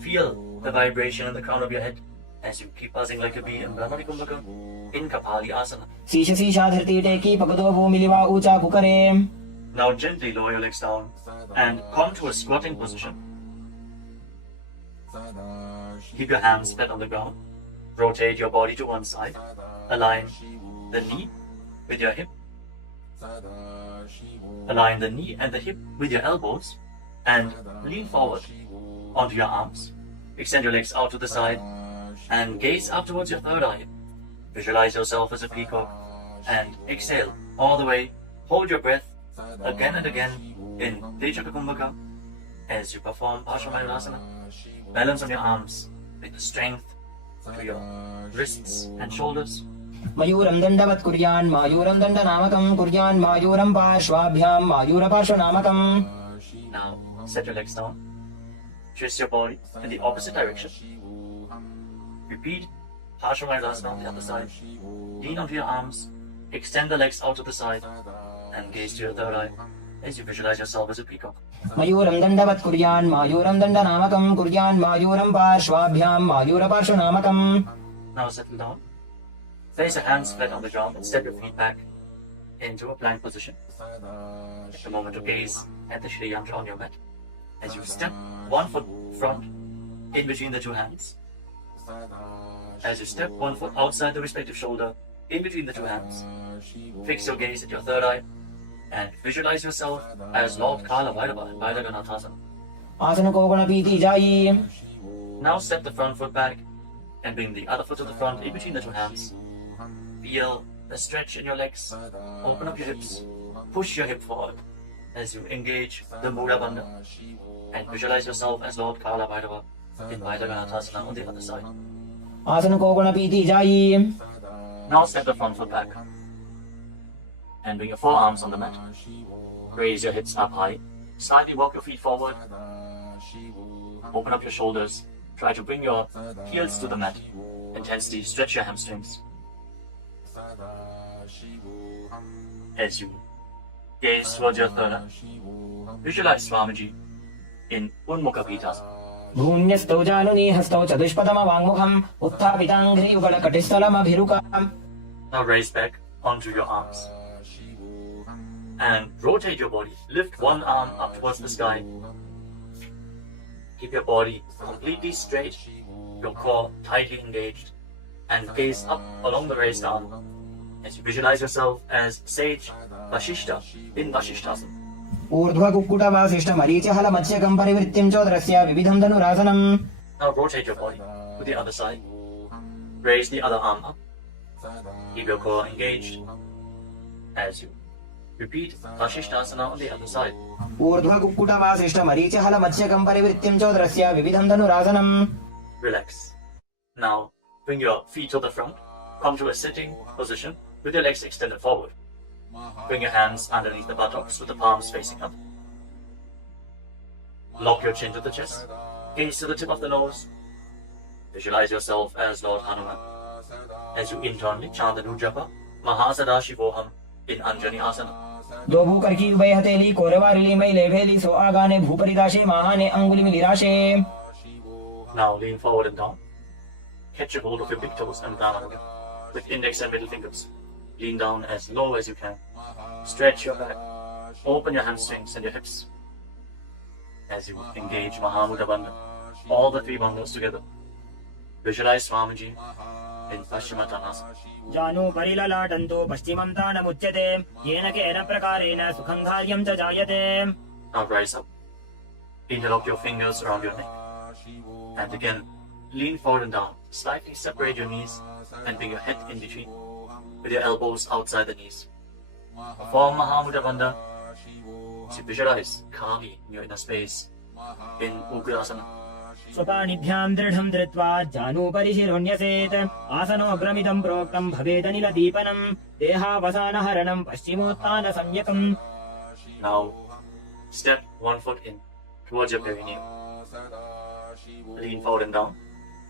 Feel the vibration in the crown of your head as you keep buzzing like a bee in Brahmani Kumbhaka in Kapali Asana. शीश शीशा धरती टेकी पगदो भूमिलिवा ऊंचा कुकरे. Now gently lower your legs down and come to a squatting position. Keep your hands flat on the ground. Rotate your body to one side. Align the knee with your hip. Align the knee and the hip with your elbows and lean forward onto your arms. Extend your legs out to the side and gaze up towards your third eye. Visualize yourself as a peacock and exhale all the way. Hold your breath again and again in Tejaka Kumbhaka as you perform Parsvamayurasana. Balance on your arms with the strength to your wrists and shoulders. मयूरं दण्डवत् कुर्यान् मायूरं दण्डनामकं कुर्यान् मायूरं पार्श्वाभ्यां मायूरपार्श्वनामकम्. Now set your legs down. Twist your body in the opposite direction. Repeat Parsvamayurasana on the other side. Lean onto your arms. Extend the legs out to the side and gaze to your third eye as you visualize yourself as a peacock. मयूरं दण्डवत् कुर्यान् मायूरं दण्डनामकं कुर्यान् मायूरं पार्श्वाभ्यां मायूरपार्श्वनामकम्. Now settle down. Place your hands flat on the ground and step your feet back into a plank position. Take a moment to gaze at the Shri Yantra on your mat as you step one foot front in between the two hands. As you step one foot outside the respective shoulder in between the two hands, fix your gaze at your third eye and visualize yourself as Lord Kala Bhairava in Bhairaganathasana. आसन को गुण पीती जाई. Now step the front foot back and bring the other foot to the front in between the two hands. Feel the stretch in your legs. Open up your hips. Push your hip forward as you engage the Mula Bandha and visualize yourself as Lord Kala Bhairava in Bhairaganathasana on the other side. आसन को गुण पीती जाई. Now step the front foot back and bring your forearms on the mat. Raise your hips up high. Slightly walk your feet forward Open up your shoulders. Try to bring your heels to the mat. Intensely stretch your hamstrings. As you gaze towards your third eye, visualize Swamiji in Unmukha Pitasana. भून्यस्तौ जानुनी हस्तौ चतुष्पदमवाङ्मुखम् उत्थापिताङ्घ्रियुगलकटिस्थलमभिरुकाम्. Now raise back onto your arms and rotate your body. Lift one arm up towards the sky. Keep your body completely straight, your core tightly engaged, and gaze up along the raised arm as you visualize yourself as Sage Vashishta in Vashishtasana. ऊर्ध्वकुक्कुटवासिष्ठमरीचिहलमत्स्यकम् परिवृत्तिम् चोदरस्य विविधम् धनुरासनम्. Now rotate your body to the other side. Raise the other arm up. Keep your core engaged as you repeat Vashishtasana on the other side. ऊर्ध्वकुक्कुटवासिष्ठमरीचिहलमत्स्यकम् परिवृत्तिम् चोदरस्य विविधम् धनुरासनम्. Relax. Now bring your feet to the front. Come to a sitting position with your legs extended forward. Bring your hands underneath the buttocks with the palms facing up. Lock your chin to the chest. Gaze to the tip of the nose. Visualize yourself as Lord Hanuman. As you internally chant the new japa, Mahasada Shivoham in Anjani Asana. दो भूकर की उभय हथेली कोरवारिली मैले भेली सो आगाने भूपरिदाशे महाने अंगुली मिलिराशे. Now lean forward and down. Catch a hold of your big toes and down with index and middle fingers. Lean down as low as you can. Stretch your back. Open your hamstrings and your hips. As you engage Mahamudra Bandha, all the three bandhas together. Visualize Swamiji in Paschimottanasana. जानु परिललाटन्तो पश्चिमं तानमुच्यते येन केन प्रकारेण सुखं कार्यं च जायते. Now rise up. Interlock your fingers around your neck. And again, lean forward and down. Slightly separate your knees and bring your head in between, with your elbows outside the knees. Perform Mahamudra Bandha. So visualize Kali in your inner space in Ugrasana. स्वपाणिभ्यां दृढं धृत्वा जानुपरि शिरोन्यसेत् आसनोऽग्रमिदं प्रोक्तं भवेदनिलदीपनं देहावसानहरणं पश्चिमोत्तानसंज्ञकम्. Now step one foot in towards your perineum. Lean forward and down.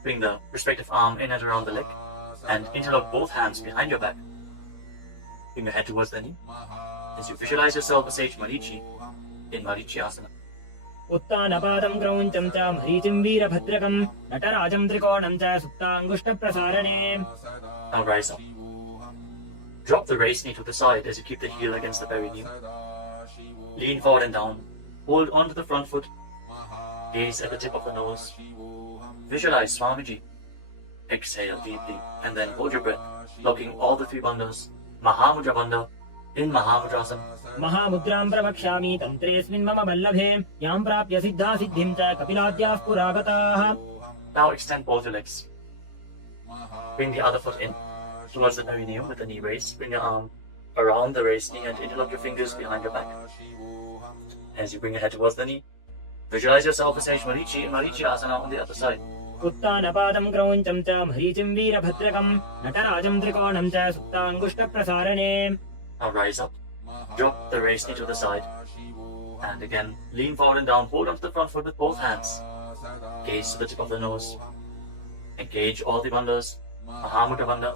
Bring the respective arm in and around the leg and interlock both hands behind your back. Bring your head towards the knee as you visualize yourself as Sage Marichi in Marichi Asana. उत्तानपादं क्रौञ्चं च मरीचिं वीरभद्रकं नटराजं त्रिकोणं च सुप्ताङ्गुष्ठप्रसारणे. Now rise up. Drop the raised knee to the side as you keep the heel against the perineum. Lean forward and down. Hold onto the front foot. Gaze at the tip of the nose. Visualize Swamiji. Exhale deeply and then hold your breath, locking all the three bandhas. Mahamudra Bandha in Mahamudrasana. महामुद्रां प्रवक्ष्यामि तन्त्रेऽस्मिन् मम वल्लभे यां प्राप्य सिद्धा सिद्धिं च कपिलाद्याः पुरागताः. Now extend both your legs. Bring the other foot in towards the perineum with the knee raised. Bring your arm around the raised knee and interlock your fingers behind your back. As you bring your head towards the knee, visualize yourself as Sage Marichi in Marichi Asana on the other side. उत्तानपादं क्रौञ्चं च मरीचिं वीरभद्रकं नटराजं त्रिकोणं च सुप्ताङ्गुष्ठप्रसारणे. Now rise up. Drop the raised knee to the side. And again, lean forward and down. Hold onto the front foot with both hands. Gaze to the tip of the nose. Engage all the bandhas. Mahamudra Bandha.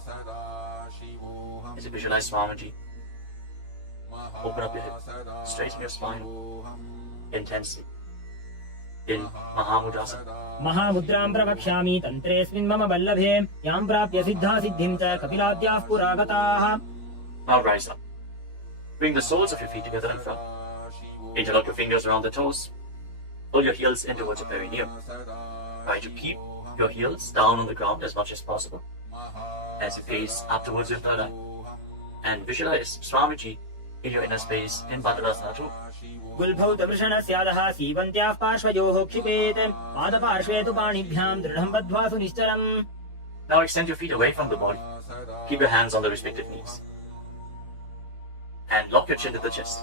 As you visualize Swamiji. Open up your hip. Straighten your spine. Intensely. In Mahamudrasana. महामुद्रां प्रवक्ष्यामि तन्त्रेऽस्मिन् मम वल्लभे यां प्राप्य सिद्धा सिद्धिं च कपिलाद्याः पुरागताः. Now rise up. Bring the soles of your feet together in front. Interlock your fingers around the toes. Pull your heels in towards your perineum. Try to keep your heels down on the ground as much as possible. As you gaze up towards your third eye. And visualize Swamiji in your inner space in Bandhavasana too. गुल्भौतवृषणस्यादः सीवन्त्याः पार्श्वयोः क्षिपेत् पादपार्श्वे तु पाणिभ्यां दृढं बद्ध्वा सुनिश्चरम्. Now extend your feet away from the body. Keep your hands on the respective knees. And lock your chin to the chest.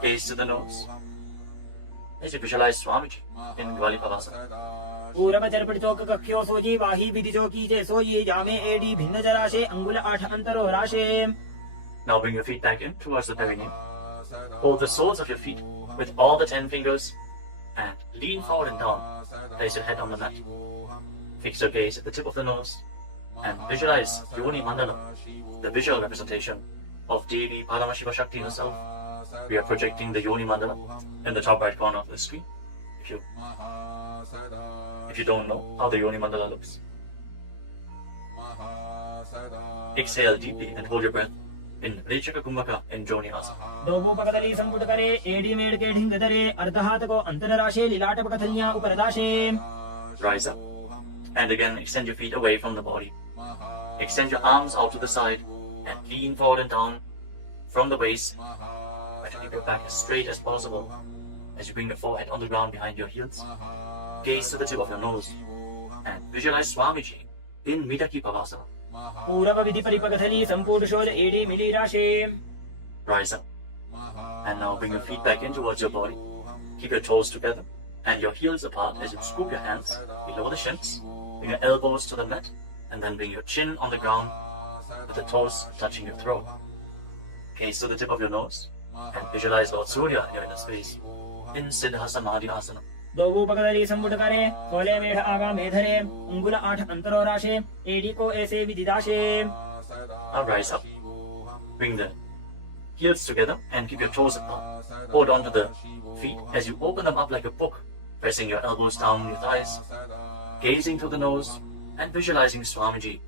Gaze to the nose. As you visualize Swamiji in Dvalipavasana. पूरवचर्पटिचोककक्ष्यो sooji वाही विधिचोकीचे सोयी जामे AD भिन्नजराशे अंगुल 8 अंतरो राशे. Now bring your feet back in towards the perineum. Hold the soles of your feet with all the 10 fingers and lean forward and down. place your head on the mat. Fix your gaze at the tip of the nose and visualize Yoni Mandala, the visual representation of Devi Paramashiva Shakti herself. We are projecting the Yoni Mandala in the top right corner of the screen. If you don't know how the Yoni Mandala looks, exhale deeply and hold your breath in Rechaka Kumbhaka in Joni Asana. दोबू पकदली संपुट करे AD made के ढिंग दरे अर्धहात को अंतर राशे लीलाट पकथलियां ऊपर दाशे. Rise up and again extend your feet away from the body. Extend your arms out to the side and lean forward and down from the waist. Try to keep your back as straight as possible as you bring your forehead on the ground behind your heels. Gaze to the tip of your nose and visualize Swamiji in Midaki Pavasana. पूरव विधि परिपकथली संपूर्ण शोध एडी मिली राशे. Rise up and now bring your feet back in towards your body. Keep your toes together and your heels apart as you scoop your hands below the shins. Bring your elbows to the mat and then bring your chin on the ground with the toes touching your throat. Gaze to the tip of your nose and visualize Lord Surya in your inner space in Siddha Samadhi Asana. दोबू पकदली संपुट करे कोले मेढ़ आगा मेधरे अंगुल 8 अंतरो राशे AD को ऐसे विधि दाशे. Now rise up. Bring the heels together and keep your toes apart. Hold on to the feet as you open them up like a book, pressing your elbows down on your thighs, gazing through the nose and visualizing Swamiji,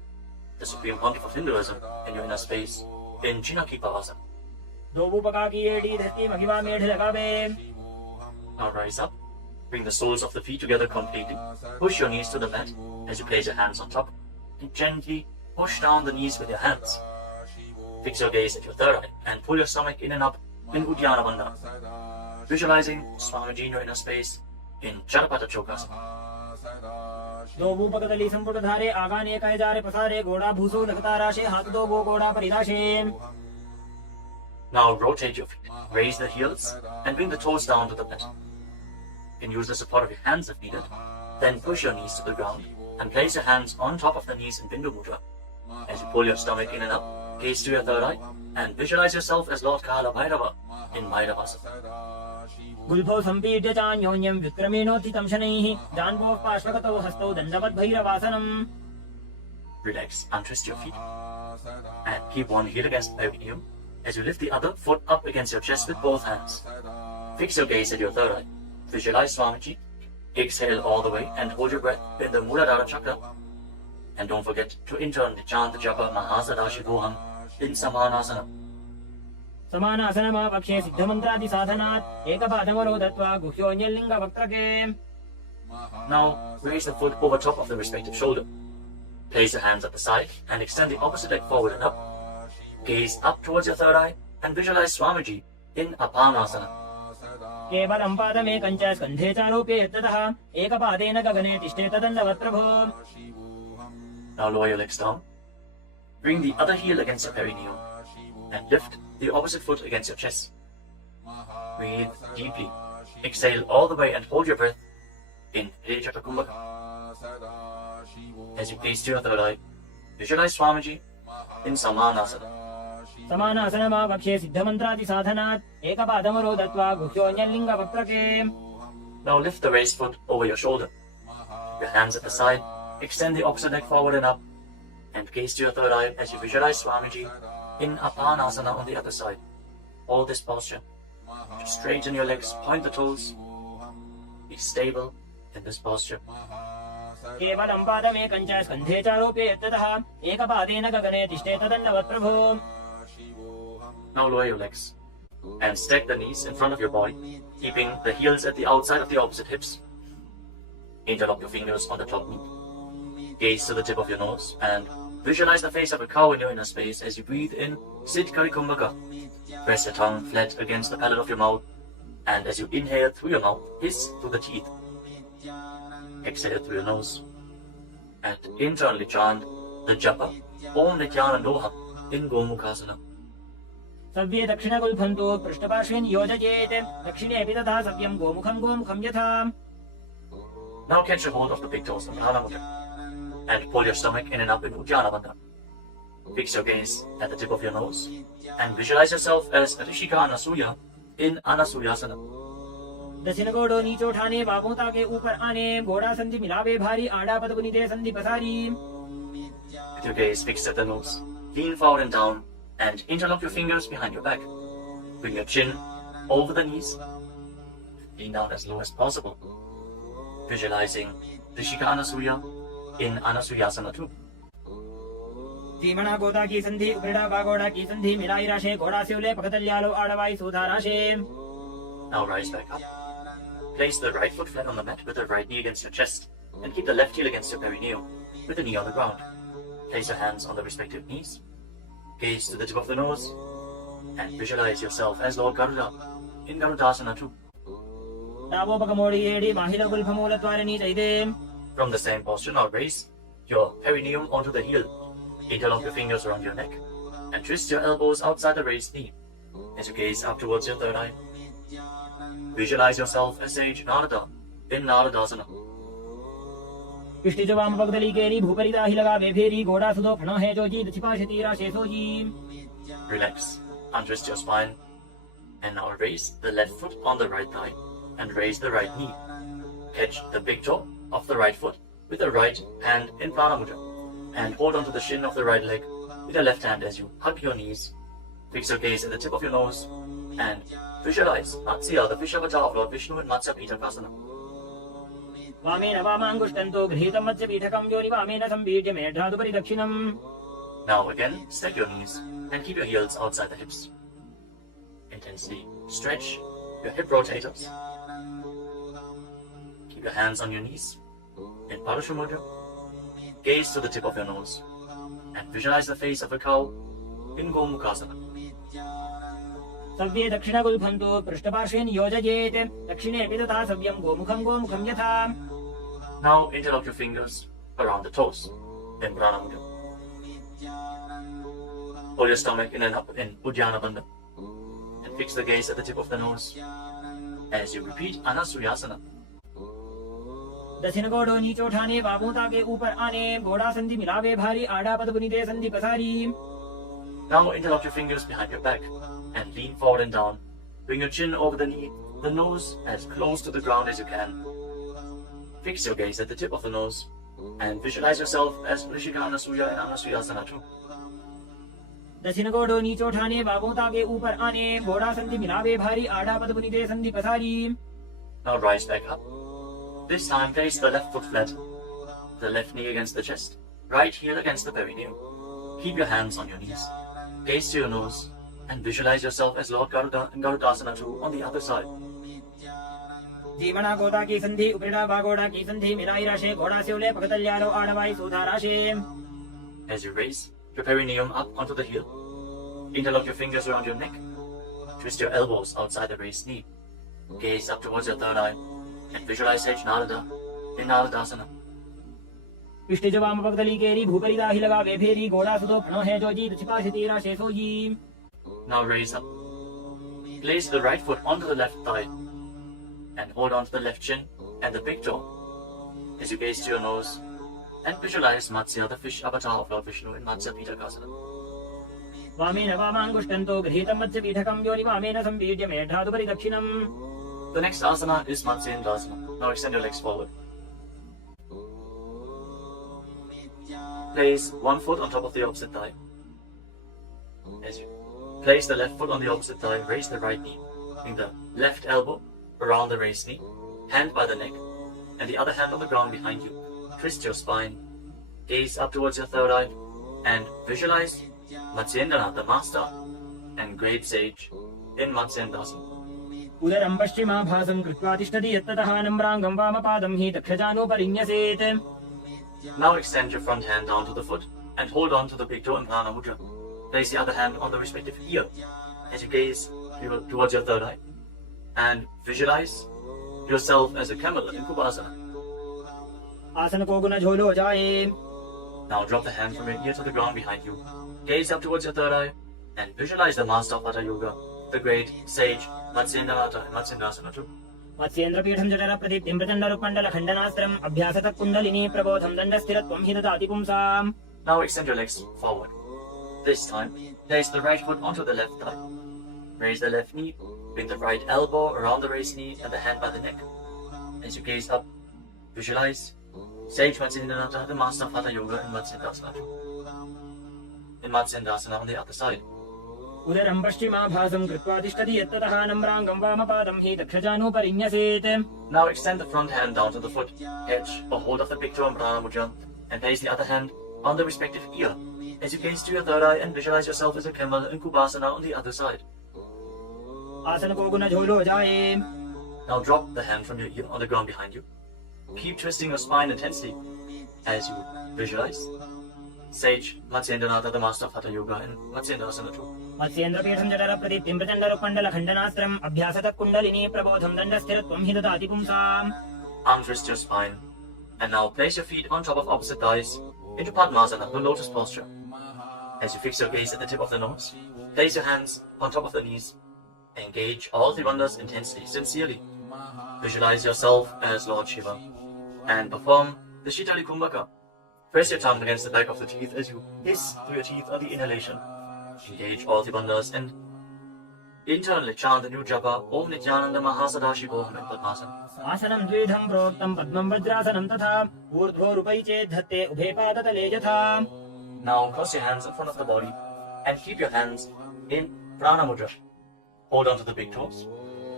the Supreme Pontiff of Hinduism, in your inner space in Chinaki Pavasana. दोबू पका की AD धरती महिमा मेढ़ लगावे. Now rise up. Bring the soles of the feet together completely. Push your knees to the mat as you place your hands on top and gently push down the knees with your hands. Fix your gaze at your third eye and pull your stomach in and up in Uddiyana Bandhana. Visualizing Swamiji in your inner space in Charapata Chokasana. दोबू पकदली संपुट धारे आगा ने कहे जारे पसारे घोड़ा भूसो लगता राशे हाथ दो वो घोड़ा परिदाशे. Now rotate your feet. Raise the heels and bring the toes down to the mat. You can use the support of your hands if needed. Then push your knees to the ground and place your hands on top of the knees in Bindu Mudra. As you pull your stomach in and up, gaze to your third eye and visualize yourself as Lord Kala Bhairava in Bhairavasana. गुल्फो संपीड्य चान्योन्यं विक्रमेणोत्थितं शनैः जान्वोः पार्श्वगतौ हस्तौ दण्डवद् भैरवासनम्. Relax, untwist your feet and keep one heel against the perineum as you lift the other foot up against your chest with both hands. Fix your gaze at your third eye. Visualize Swamiji. Exhale all the way and hold your breath in the Muladhara Chakra. And don't forget to internally chant the japa Mahasadashi in Samanasana. समानासनमा पक्षे सिद्धमन्त्रादि साधनात् एकपादमरो दत्वा गुह्योऽन्यलिङ्ग वक्त्रके. Now raise the foot over top of the respective shoulder. Place your hands at the side and extend the opposite leg forward and up. Gaze up towards your third eye and visualize Swamiji in Apanasana. केवलं पादमेकं च स्कन्धे चारोप्य यत्ततः एकपादेन गगने तिष्ठे तदण्डवत् प्रभो. Now lower your legs down. Bring the other heel against your perineum and lift the opposite foot against your chest. Breathe deeply. Exhale all the way and hold your breath in Rechaka Kumbhaka. As you gaze to your third eye, visualize Swamiji in Samanasana. समानासनमा पक्षे सिद्धमन्त्रादि साधनात् एकपादमरो दत्वा गुह्योऽन्यलिङ्ग वक्त्रके. Now lift the raised foot over your shoulder. Your hands at the side. Extend the opposite leg forward and up. And gaze to your third eye as you visualize Swamiji in Apanasana on the other side. Hold this posture. Just straighten your legs, point the toes. Be stable in this posture. केवलं पादमेकं च स्कन्धे चारोप्य यत्ततः एकपादेन गगने तिष्ठे तदण्डवत् प्रभो. Now lower your legs and stack the knees in front of your body, keeping the heels at the outside of the opposite hips. Interlock your fingers on the top knee. Gaze to the tip of your nose and visualize the face of a cow in your inner space as you breathe in Sit Kari Kumbhaka. Press your tongue flat against the palate of your mouth, and as you inhale through your mouth, hiss through the teeth. Exhale through your nose and internally chant the japa Om Nithyananda Yoga in Gomukhasana. सव्ये दक्षिणगुल्फन्तो पृष्ठपार्श्वेन योजयेत् दक्षिणे अपि तथा सव्यं गोमुखं यथा. Now catch a hold of the big toes in Prathama Mudra and pull your stomach in and up in Uddiyana Bandhana. Fix your gaze at the tip of your nose and visualize yourself as Rishika Anasuya in Anasuyasana. दक्षिण घोड़ो नीचे उठाने, बाहों ताके ऊपर आने, घोड़ा संधि मिलावे भारी, आड़ा पद पुनीते संधि पसारी. With your gaze fixed at the nose, lean forward and down, and interlock your fingers behind your back. Bring your chin over the knees. Lean down as low as possible. Visualizing Rishika Anasuya in Anasuyasana 2. धीमणा Goda की संधि, उपरिड़ा बागोड़ा की संधि, मिलाई राशे, घोड़ा सिवले, पकतल्यालो आड़वाई सुधा राशे. Now rise back up. Place the right foot flat on the mat with the right knee against your chest, and keep the left heel against your perineum, with the knee on the ground. Place your hands on the respective knees. Gaze to the tip of the nose, and visualize yourself as Lord Garuda in Garudasana 2. डाबो पकमोड़ी एड़ी, माहिला गुल्फमूल द्वारणी चैदे. From the same posture, now raise your perineum onto the heel. Interlock your fingers around your neck, and twist your elbows outside the raised knee as you gaze up towards your third eye. Visualize yourself as Sage Narada in Naradasana. पिष्टि जो वाम पगदली केरी, भूपरी दाही लगा बेफेरी, घोड़ा सुधो फणो है जो जी, दछिपा शतीरा शेषो जी. Relax, untwist your spine, and now raise the left foot on the right thigh, and raise the right knee. Catch the big toe of the right foot with the right hand in Prana Mudra, and hold onto the shin of the right leg with your left hand as you hug your knees. Fix your gaze at the tip of your nose, and visualize Matsya, the fish avatar of Lord Vishnu in Matsya Pitakasana. वामेन वामांगुष्टन्तो गृहीतं मत्स्य पीठकं योनि वामेन संबीज्य मेढ्रादुपरि दक्षिणम्. Now again, stack your knees and keep your heels outside the hips. Intensely stretch your hip rotators. Keep your hands on your knees in Parashu Mudra. Gaze to the tip of your nose and visualize the face of a cow in Gomukhasana. सव्ये दक्षिण गुल्फन्तो पृष्ठपार्श्वे नियोजयेत्, दक्षिणे पिदता सव्यं गोमुखं गोमुखं यथा. Now interlock your fingers around the toes in Prana Mudra. Hold your stomach in Uddiyana Bandha and fix the gaze at the tip of the nose as you repeat Anasuyasana. दक्षिण घोड़ो नीचे उठाने, बाहों ताके ऊपर आने, घोड़ा संधि मिलावे भारी, आड़ा पद पुनीते संधि पसारी. Now interlock your fingers behind your back and lean forward and down. Bring your chin over the knee, the nose as close to the ground as you can. Fix your gaze at the tip of the nose and visualize yourself as Rishika Anasuya in Anasuyasana 2. दक्षिण घोड़ो नीचे उठाने, बाहों ताके ऊपर आने, घोड़ा संधि मिलावे भारी, आड़ा पद पुनीते संधि पसारी. Now rise back up. This time place the left foot flat, the left knee against the chest, right heel against the perineum. Keep your hands on your knees. Gaze to your nose and visualize yourself as Lord Garuda in Garudasana 2 on the other side. धीमणा Goda की संधि, उपरिड़ा बागोड़ा की संधि, मिलाई राशे, घोड़ा सिवले, पकतल्यालो आड़वाई सुधा राशे. As you raise your perineum up onto the heel, interlock your fingers around your neck, twist your elbows outside the raised knee, gaze up towards your third eye, and visualize Sage Narada in Naradasana. पिष्टि जो वाम पगदली केरी, भूपरी दाही लगा बेफेरी, घोड़ा सुधो फणो है जो जी, दछिपा शतीरा शेषो जी. Now raise up. Place the right foot onto the left thigh and hold onto the left chin and the big toe as you gaze to your nose and visualize Matsya, the fish avatar of Lord Vishnu in Matsya Pitakasana. वामेन वामांगुष्टन्तो गृहीतं मत्स्य पीठकं योनि वामेन संबीज्य मेढ्रादुपरि दक्षिणम्. The next asana is Matsyendasana. Now extend your legs forward. Place one foot on top of the opposite thigh. As you place the left foot on the opposite thigh, raise the right knee. Bring the left elbow around the raised knee, hand by the neck, and the other hand on the ground behind you. Twist your spine, gaze up towards your third eye, and visualize Matsyendana, the master and great sage, in Matsyendasana. उदरं पश्चिमाभासं कृत्वा तिष्ठति यत्ततः नम्राङ्गं वामपादं हि दक्षजानोपरिन्यसेत्. Now extend your front hand down to the foot and hold on to the big toe in Prana Mudra. Place the other hand on the respective ear as you gaze towards your third eye and visualize yourself as a camel in Kubasana. आसन को गुण झोलो जाए. Now drop the hand from your ear to the ground behind you. Gaze up towards your third eye and visualize the master of Hatha Yoga, the great sage Matsyendana in Matsyendasana 2. Matsyendra पीठं जठर प्रदीप्तिं प्रचण्डरुपण्डल खण्डनास्त्रम् अभ्यासतः कुण्डलिनी प्रबोधं दण्डस्थिरत्वं हि ददाति पुंसाम्. Now extend your legs forward. This time, place the right foot onto the left thigh. Raise the left knee, bring the right elbow around the raised knee and the hand by the neck. As you gaze up, visualize Sage Matsyendrananda, the master of Hatha Yoga in Matsyendasana. In Matsyendasana on the other side. उदरं पश्चिमाभासं कृत्वा तिष्ठति यत्ततः नम्राङ्गं वामपादं हि दक्षजानुपरिन्यसेत्. Now extend the front hand down to the foot, catch a hold of the big toe and prana mudra, and place the other hand on the respective ear. As you gaze to your third eye and visualize yourself as a camel in Kubasana on the other side. आसन को गुण झोलो जाए. Now drop the hand from your ear on the ground behind you. Keep twisting your spine intensely as you visualize Sage Matsyendrananda, the master of Hatha Yoga in Matsyendasana 2. मत्स्येन्द्रपीठं जठर प्रदीप्तिं प्रचण्डरुपण्डलखण्डनास्त्रम् अभ्यासतः kundalini प्रबोधं दण्डस्थिरत्वं हि ददाति पुंसाम्. Arms rest your spine. And now place your feet on top of opposite thighs into Padmasana, the lotus posture. As you fix your gaze at the tip of the nose, place your hands on top of the knees. Engage all the wonders intensely, sincerely. Visualize yourself as Lord Shiva. And perform the Shitali Kumbhaka. Press your tongue against the back of the teeth as you hiss through your teeth on the inhalation. Engage all the wonders and internally chant the new japa Om Nithyananda Mahasadaशिवोऽहम् in Padmasana. आसनं द्विधं प्रोक्तं पद्मं वज्रासनं तथा ऊर्ध्वोरुपै चेत् धत्ते उभे पादतले यथा. Now cross your hands in front of the body and keep your hands in Prana Mudra. Hold on to the big toes,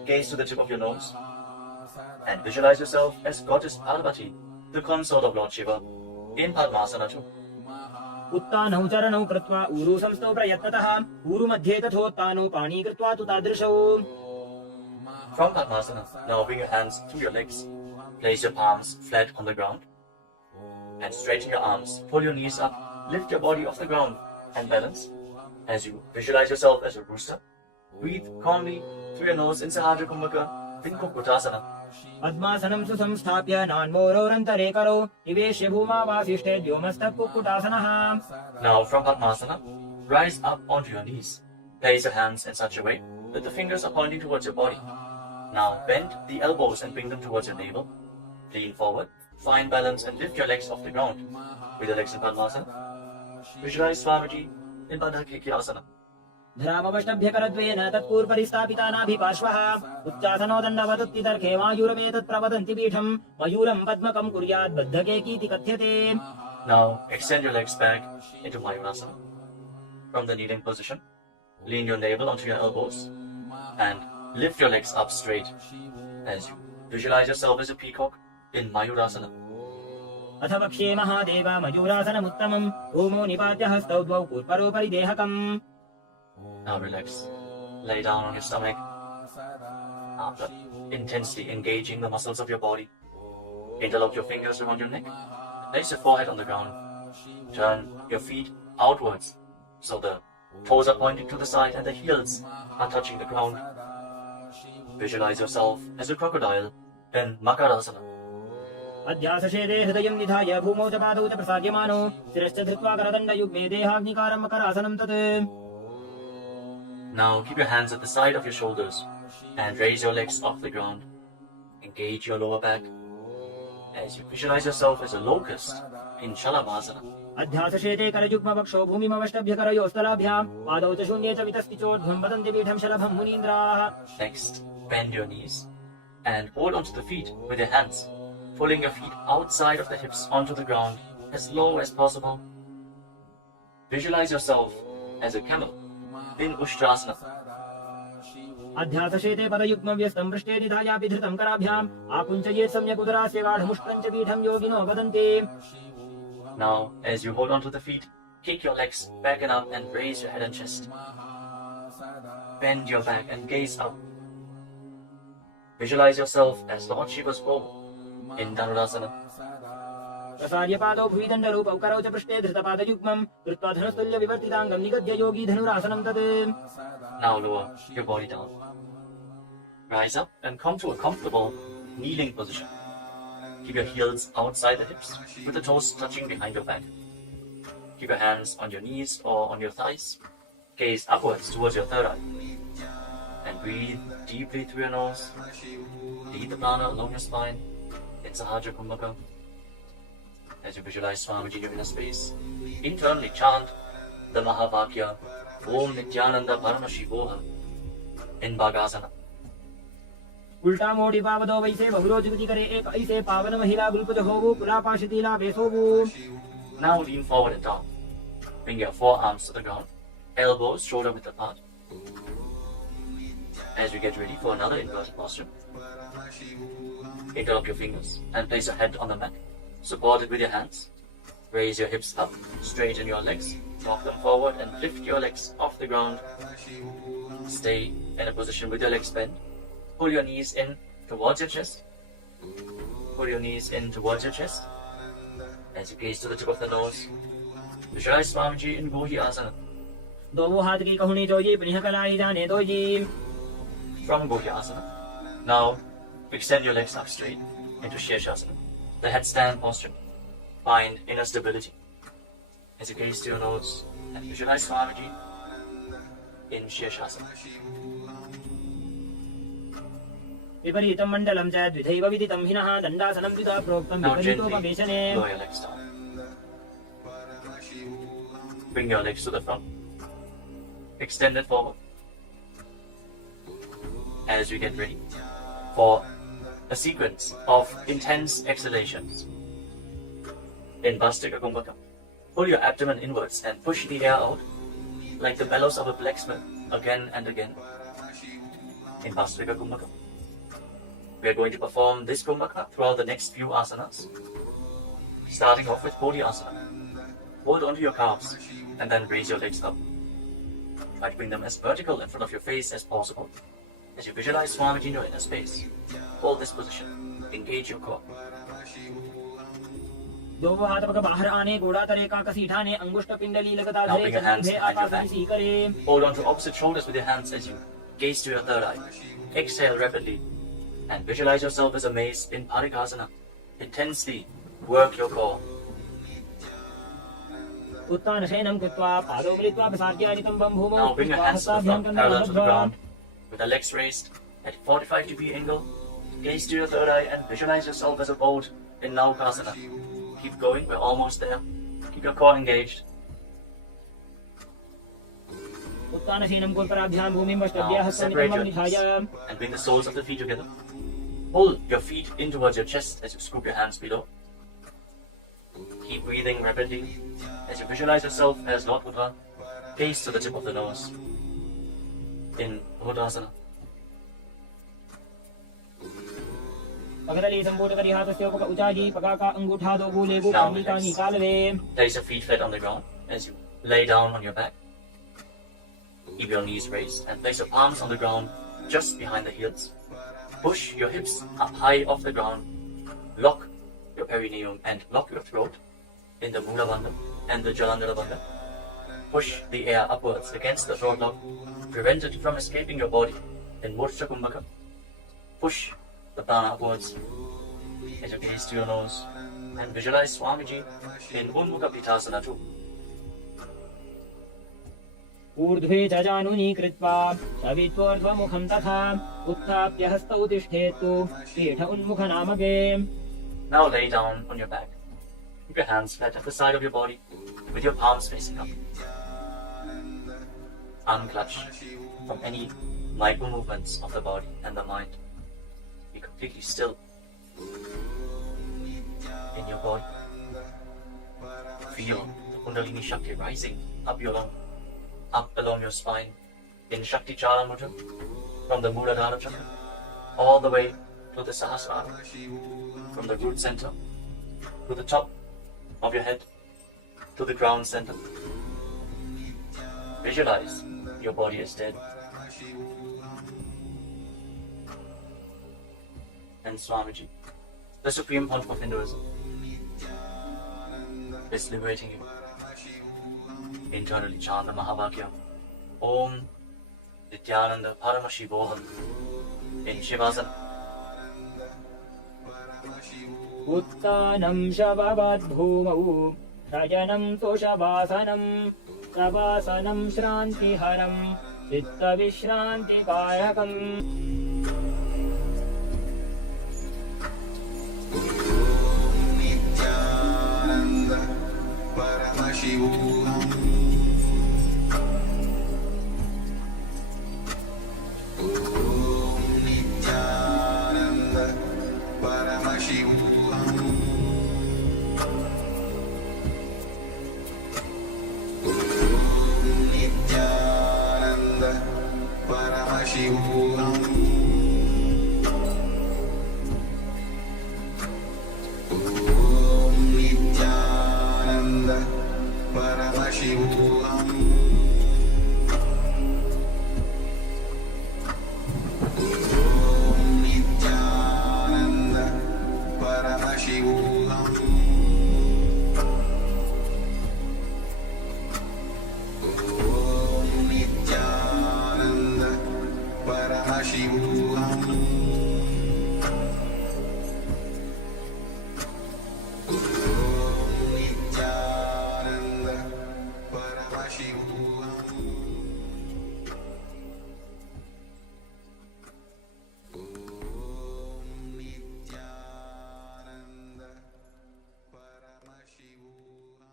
gaze to the tip of your nose, and visualize yourself as Goddess Parvati, the consort of Lord Shiva, in Padmasana 2. उत्तानौ चरणौ कृत्वा ऊरु संस्थौ प्रयत्नतः ऊरु मध्ये तथोत्तानौ पाणी कृत्वा तु तादृशौ. From Padmasana, now bring your hands to your legs. Place your palms flat on the ground and straighten your arms. Pull your knees up, lift your body off the ground and balance. As you visualize yourself as a rooster, breathe calmly through your nose in Sahaja Kumbhaka, in Kukutasana. पद्मासनं सुसंस्थाप्य नान्वोरन्तरे करौ निवेश्य भूमावासिष्ठे द्योमस्तः कुक्कुटासनः. Now from Padmasana, rise up onto your knees. Place your hands in such a way that the fingers are pointing towards your body. Now bend the elbows and bring them towards your navel. Lean forward, find balance and lift your legs off the ground. With your legs in Padmasana, visualize Swamiji in Asana. धरामवष्टभ्यकरद्वेन तत्पूर्वरिस्थापितानाभिपार्श्वः उच्चासनो दण्डवदुत्तितर्खे मायूरमेतत् प्रवदन्ति पीठम् मयूरम् पद्मकम् कुर्यात् बद्धकेकीति कथ्यते. Now extend your legs back into Mayurasana. From the kneeling position, lean your navel onto your elbows and lift your legs up straight as you visualize yourself as a peacock in Mayurasana. अथ वक्ष्ये महादेव मयूरासनमुत्तमम् ओमो निपात्य हस्तौ द्वौ पूर्वरोपरि देहकम्. Now relax. Lay down on your stomach. After intensely engaging the muscles of your body, interlock your fingers around your neck. Place your forehead on the ground. Turn your feet outwards so the toes are pointing to the side and the heels are touching the ground. Visualize yourself as a crocodile in Makarasana. अध्यासशेदे हृदयं निधाय भूमौ च पादौ च प्रसार्यमानो शिरश्च धृत्वा करदण्डयुग्मे देहाग्निकारं मकरासनं तत्. Now keep your hands at the side of your shoulders and raise your legs off the ground. Engage your lower back as you visualize yourself as a locust in Shalavasana. अध्यासशेते करयुग्मवक्षो भूमिमवष्टभ्यकरयोस्तलाभ्याम् पादौ च शून्ये च वितस्ति चोर्ध्वं वदन्ति पीठं शलभं मुनीन्द्राः. Next, bend your knees and hold onto the feet with your hands, pulling your feet outside of the hips onto the ground as low as possible. Visualize yourself as a camel in Ushtrasana. अध्यासशेते पदयुग्मं व्यस्तं पृष्ठे निधायापि धृतं कराभ्याम् आकुञ्चयेत् सम्यक् उदरास्य गाढमुष्ट्रं च पीठं योगिनो वदन्ति. Now, as you hold onto the feet, kick your legs back and up and raise your head and chest. Bend your back and gaze up. Visualize yourself as Lord Shiva's bow in Dhanurasana. प्रसार्य पादौ भुविदण्डरूपौ करौ च पृष्ठे धृतपादयुग्मं कृत्वा धनुस्तुल्य विवर्तिताङ्गं निगद्य योगी धनुरासनं तत्. Now lower your body down. Rise up and come to a comfortable kneeling position. Keep your heels outside the hips with the toes touching behind your back. Keep your hands on your knees or on your thighs. Gaze upwards towards your third eye. And breathe deeply through your nose. Lead the prana along your spine in Sahaja Kumbhaka. As you visualize Swamiji in your inner space, internally chant the Mahavakya Om Nithyananda Paramashivam. in Bhagasana. उल्टा मोड़ी पावदो वैसे बहुरो जुगति करे एक ऐसे पावन महिला गुलपुज होवु पुलापाशितीला बेसोवु. Now lean forward and down. Bring your forearms to the ground, elbows shoulder width apart. As we get ready for another inverted posture, interlock your fingers and place your head on the mat. Support it with your hands. Raise your hips up, straighten your legs, walk them forward and lift your legs off the ground. Stay in a position with your legs bent. Pull your knees in towards your chest. Pull your knees in towards your chest. As you gaze to the tip of the nose, visualize Swamiji in Gohi Asana. दोनों हाथ की कहुनी जोजी पुनः कलाई जाने दो जी. From Gohi Asana, now extend your legs up straight into Shirshasana, the headstand posture. Find inner stability. As you gaze to your nose and visualize Swamiji in Shirshasana. विपरीतं मण्डलं च द्विधैव विदितं हिनः दण्डासनं द्विधा प्रोक्तं Now gently विपरीतोपवेशने. lower your legs down. Bring your legs to the front. Extend it forward. As we get ready for a sequence of intense exhalations. In Bhastika Kumbhaka, pull your abdomen inwards and push the air out like the bellows of a blacksmith again and again. In Bhastika Kumbhaka, we are going to perform this Kumbhaka throughout the next few asanas. Starting off with Bodhi Asana. Hold onto your calves and then raise your legs up. Try to bring them as vertical in front of your face as possible. As you visualize Swamiji in your inner space, hold this position. Engage your core. दोनों हाथ पकड़ बाहर आने गोड़ा तरे का कसी ठाने अंगुष्ठ पिंडली लगातार Now धरे bring your hands चतुर्भुज behind your आकाश back. सी करे. Hold on to opposite shoulders with your hands as you gaze to your third eye. Exhale rapidly and visualize yourself as a mace in Parikasana. Intensely work your core. उत्तान शयनं कृत्वा पादौ मिलित्वा प्रसाद्यानितं बं भूमौ Now bring your hands to the हस्ताभ्यां front, parallel to the कन्दं ground, with the legs raised at 45-degree angle. Gaze to your third eye and visualize yourself as a boat in Naukasana. Keep going, we're almost there. Keep your core engaged. उत्तान शयनं कुल्पराभ्यां भूमिं वष्टभ्यां Now हस्तं separate नितं your निधाय. knees and bring the soles of the feet together. Pull your feet in towards your chest as you scoop your hands below. Keep breathing rapidly as you visualize yourself as Lord Buddha. Gaze to the tip of the nose in Buddhasana. पगडली संपूर्ण करी हाथस्य उपक उचाजी पगाका अंगूठा दो भूले गो Now कामी का relax. निकाल वे. Place your feet flat on the ground as you lay down on your back. Keep your knees raised and place your palms on the ground just behind the heels. Push your hips up high off the ground. Lock your perineum and lock your throat in the Mula Bandha and the Jalandhara Bandha. Push the air upwards against the throat lock. Prevent it from escaping your body in Murcha Kumbhaka. Push the prana upwards as you gaze to your nose and visualize Swamiji in Unmukha Pitasana too. ऊर्ध्वे च जानुनी कृत्वा सवित्वोर्ध्वमुखं तथा उत्थाप्य हस्तौ तिष्ठेतु पीठ उन्मुख नामके. Now lay down on your back. Keep your hands flat at the side of your body with your palms facing up. Unclutch from any micro movements of the body and the mind. Be completely still in your body. Feel the Kundalini Shakti rising up along your spine in Shakti Chala Mudra from the Muladhara Chakra all the way to the Sahasrara, from the root center to the top of your head to the ground center. Visualize your body is dead and Swamiji, the Supreme Pontiff of Hinduism, is liberating you. Internally chant the Mahavakya Om Nithyananda Paramashiva in Shivasana. उत्तानं शववद्भूमौ शयनं तुषवासनं प्रवासनं श्रान्तिहरं चित्तविश्रान्तिकारकम्. Nithyananda Paramashivam.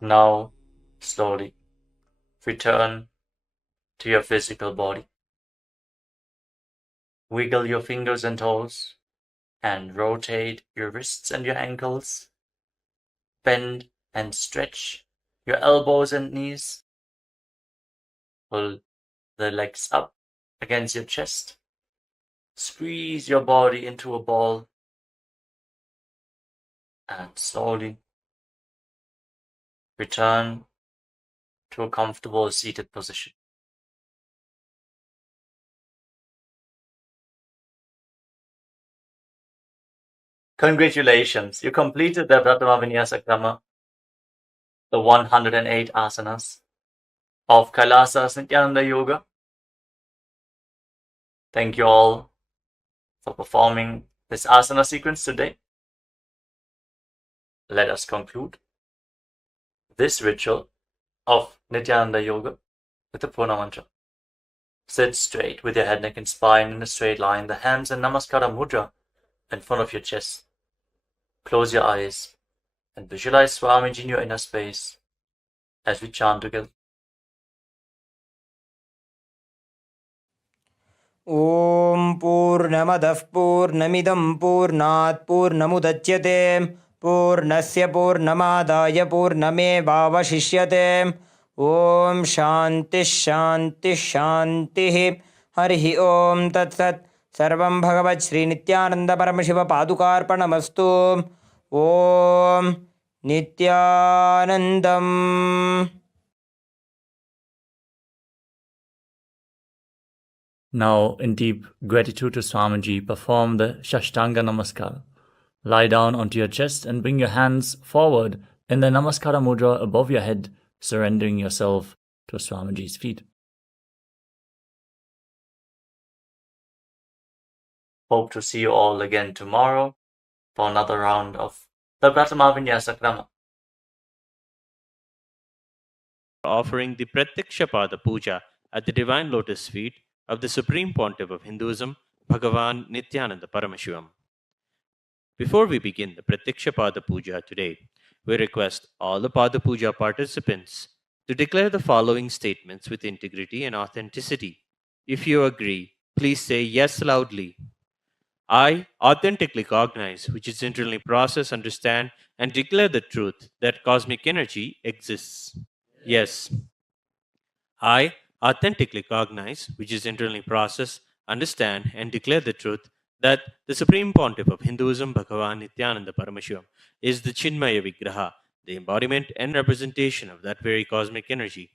Now, slowly return to your physical body. Wiggle your fingers and toes and rotate your wrists and your ankles. Bend and stretch your elbows and knees. Pull the legs up against your chest. Squeeze your body into a ball and slowly return to a comfortable seated position. Congratulations, you completed the Prathama Vinyasa Krama, the 108 asanas of KAILASA Nithyananda Yoga. Thank you all for performing this asana sequence today. Let us conclude this ritual of Nithyananda Yoga with the Purna mantra. Sit straight with your head, neck and spine in a straight line, the hands in Namaskara Mudra in front of your chest. Close your eyes and visualize Swamiji in your inner space as we chant together. ॐ पूर्णमदः पूर्णमिदं पूर्णात् पूर्णमुदच्यते पूर्णस्य पूर्णमादाय पूर्णमेवावशिष्यते ॐ शान्तिः शान्तिः शान्तिः हरिः ॐ तत्सत् सर्वं भगवत् श्रीनित्यानन्द परमशिव पादुकार्पणमस्तु ॐ नित्यानन्दम्. Now, in deep gratitude to Swamiji, perform the Shashtanga Namaskara. Lie down onto your chest and bring your hands forward in the Namaskara Mudra above your head, surrendering yourself to Swamiji's feet. Hope to see you all again tomorrow for another round of the Prathama Vinyasa Krama. Offering the Pratyakshapada Puja at the Divine Lotus Feet of the Supreme Pontiff of Hinduism, Bhagavan Nithyananda Paramashhivam. Before we begin the Pratyakshapada Puja today, we request all the Pada Puja participants to declare the following statements with integrity and authenticity. If you agree, please say yes loudly. I authentically cognize, which is internally process, understand, and declare the truth that cosmic energy exists. Yes. I authentically cognize, which is internally process, understand, and declare the truth that the Supreme Pontiff of Hinduism, Bhagavan Nithyananda Paramashhivam, is the Chinmaya Vigraha, the embodiment and representation of that very cosmic energy.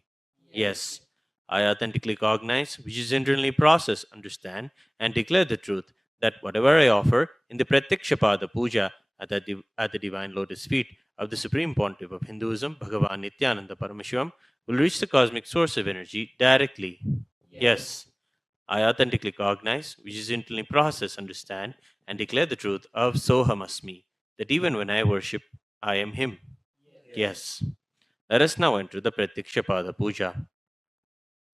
Yes. I authentically cognize, which is internally process, understand, and declare the truth that whatever I offer in the Pratyakshapada Puja at the Divine Lotus Feet of the Supreme Pontiff of Hinduism, Bhagavan Nithyananda Paramashhivam, will reach the cosmic source of energy directly. Yes. I authentically cognize, which is internally process, understand, and declare the truth of Soham Asmi, that even when I worship, I am Him. Yes. Let us now enter the Pratyakshapada Puja.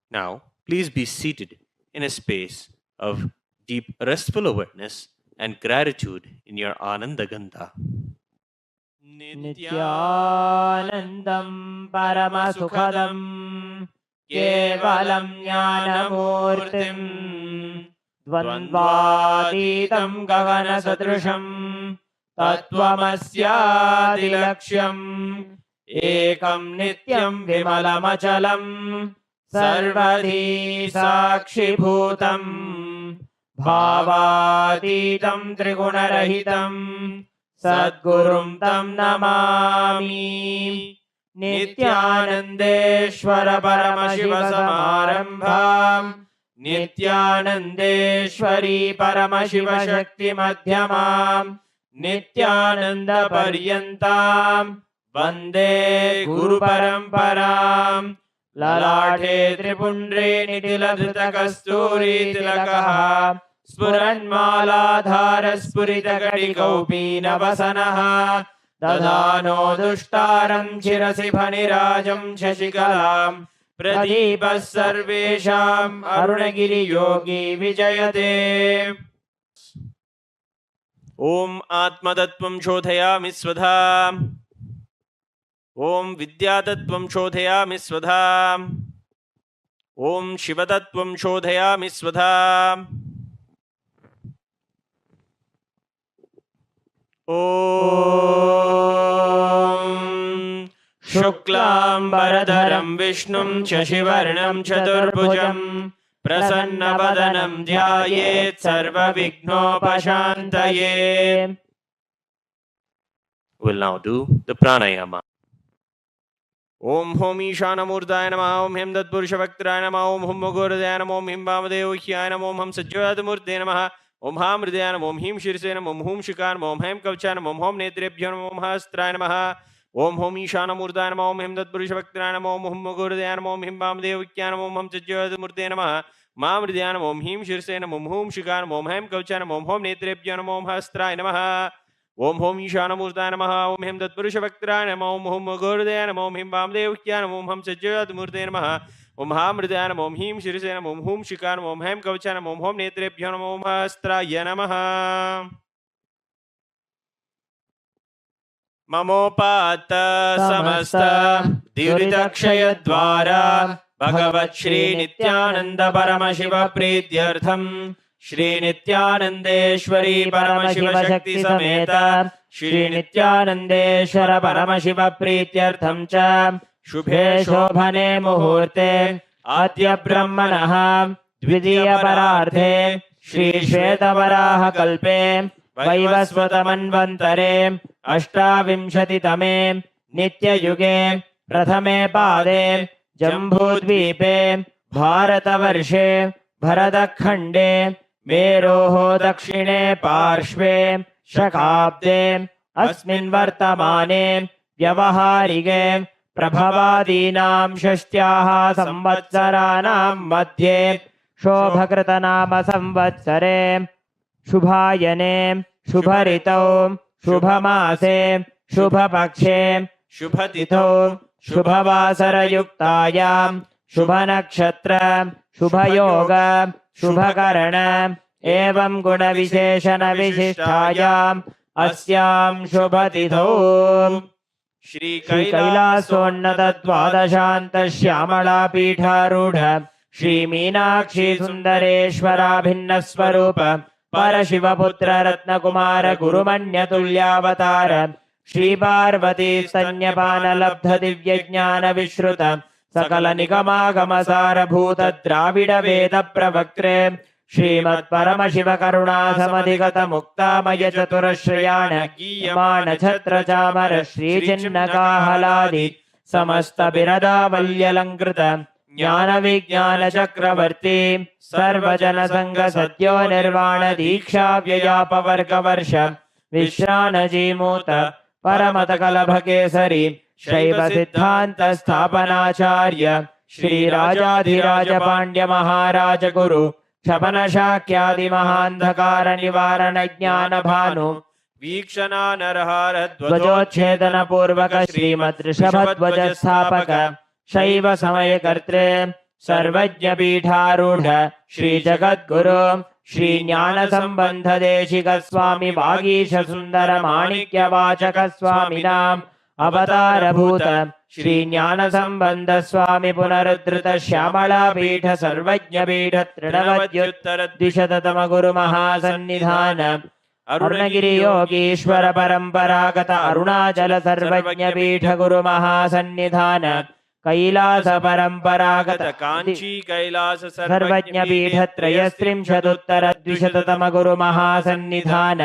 Now, please be seated in a space of deep restful awareness and gratitude in your Ananda Gandha. Nithyanandam Paramasukhadam Kevalam Jnanamurtim Dvandvatitam Gagana Sadrusham Tattvamasya Dilaksham Ekam Nityam Vimalamachalam सर्वधी साक्षिभूतम् भावातीतं त्रिगुणरहितं सद्गुरुं तं नमामि। नित्यानन्देश्वर परमशिव समारम्भाम् नित्यानन्देश्वरी परमशिव शक्ति मध्यमाम् नित्यानन्द पर्यन्ताम् वन्दे गुरु परम्पराम्। ललाटे त्रिपुण्ड्रे निटिलधृतकस्तूरी तिलकः स्फुरन्मालाधार स्फुरितकटिकौपीनवसनः दधानो दुष्टारं शिरसि फणिराजं शशिकलां प्रदीपः सर्वेषाम् अरुणगिरियोगी विजयते। ॐ आत्मतत्त्वं शोधयामि स्वधा ॐ विद्यातत्त्वं शोधयामि स्वधा ॐ शिवतत्त्वं शोधयामि स्वधा ॐ शुक्लाम्बरधरं विष्णुं शशिवर्णं चतुर्भुजं प्रसन्नवदनं ध्यायेत् सर्वविघ्नोपशान्तये। We'll now do the pranayama. ओम होम ईशानमूर्ताय नमः। ओम हिम तत्पुरुषवक्त्राय नमः। ओम हुम मुगुरदयाय नमः। ओम हिम वामदेवह्याय नमः। ओम हम सज्जोतमूर्ते नमः। ओम हां हृदयाय नमः। ओम ह्रीं शीर्षे नमः। ओम हूं शिखाय नमः। ओम हैं कवचाय नमः। ओम होम नेत्रेभ्यो नमः। ओम हस्त्राय नमः। ओम होम ईशानमूर्ताय नमः। ओम हिम तत्पुरुषवक्त्राय नमः। ओम हुम मुगुरदयाय नमः। ओम हिम वामदेवह्याय नमः। ओम हम सज्जोतमूर्ते नमः। मां हृदयाय नमः। ओम ह्रीं शीर्षे नमः। ओम हूं शिखाय नमः। ओम हैं कवचाय नमः। ओम होम नेत्रेभ्यो नमः। ओम हस्त्राय नमः। ओम होम ईशानमूर्ताय नमः। ओम हिम तत्पुरुषवक्त्राय नमः। ओम हुम मुगुरदयाय नमः। ओम हिम वामदेवह्याय नमः। ओम हम सज्जोतमूर्ते नमः। ओम हां हृदयाय नमः। ओम ह्रीं शीर्षे नमः। ओम हूं शिखाय नमः। ओम हैं कवचाय नमः। ओम होम नेत्रेभ्यो नमः। ओम हस्त्राय नमः। ममोपात्त समस्त दुरितक्षयद्वारा भगवत् श्री नित्यानंद परमशिव प्रीत्यर्थम श्री नित्यानंदेश्वरी परमशिव शक्ति समेत श्री नित्यानंदेश्वर परमशिव प्रीत्यर्थम च शुभे शोभने मुहूर्ते आद्य ब्रह्मणः द्वितीय परार्धे श्री श्वेतवराह कल्पे वैवस्वतमन्वन्तरे अष्टाविंशतितमे नित्ययुगे प्रथमे पादे जम्बूद्वीपे भारतवर्षे भरतखण्डे मेरोः दक्षिणे पार्श्वे शकाब्दे अस्मिन् वर्तमाने व्यवहारिके प्रभवादीनां षष्ट्याः संवत्सराणां मध्ये शोभकृतनाम संवत्सरे शुभायने शुभऋतौ शुभमासे शुभपक्षे शुभतिथौ शुभवासरयुक्तायां शुभनक्षत्र शुभयोग शुभकरण एवं गुणविशेषण विशिष्टायाम् अस्यां शुभतिथौ श्री कैलासोन्नत द्वादशान्त श्यामला पीठारूढ़ श्री मीनाक्षी सुंदरेश्वराभिन्न स्वरूप परशिवपुत्र रत्नकुमार गुरुमन्यतुल्यावतार श्री पार्वती स्तन्यपान लब्ध दिव्य ज्ञान विश्रुत सकल निगमागम सारभूत द्राविड वेद प्रवक्त्रे श्रीमत् परमशिव करुणा समधिगत मुक्तामय चतुरश्रयाण गीयमाण छत्र चामर श्री चिन्नकाहलादि समस्त बिरदावल्यलंकृत ज्ञान विज्ञान चक्रवर्ती सर्वजन संग सद्यो निर्वाण दीक्षा व्ययापवर्ग वर्ष विश्रान जीमूत परमत कलभ केसरी शैव सिद्धांत स्थापनाचार्य श्री राजाधिराज पांड्य महाराज गुरु क्षपन शाक्यादि महांधकार निवारण ज्ञान भानु वीक्षणा नरहार ध्वजोच्छेदन पूर्वक श्रीमद् ऋषभध्वज स्थापक शैव समय कर्त्रे सर्वज्ञ पीठारूढ़ श्री जगद्गुरु श्री ज्ञान संबंध देशिक स्वामी वागीश सुंदर माणिक्य वाचक स्वामिनाम् अवतार भूत श्री ज्ञान संबंध स्वामी पुनरुद्धृत श्यामला पीठ सर्वज्ञ पीठ तृणवद्युत्तर द्विशततम गुरु महासन्निधान अरुणगिरि योगीश्वर परंपरागत अरुणाचल सर्वज्ञ पीठ गुरु महासन्निधान कैलास परम्परागत कांची कैलास सर्वज्ञपीठत्रयस्त्रिंशदुत्तरद्विशततम गुरु महासन्निधान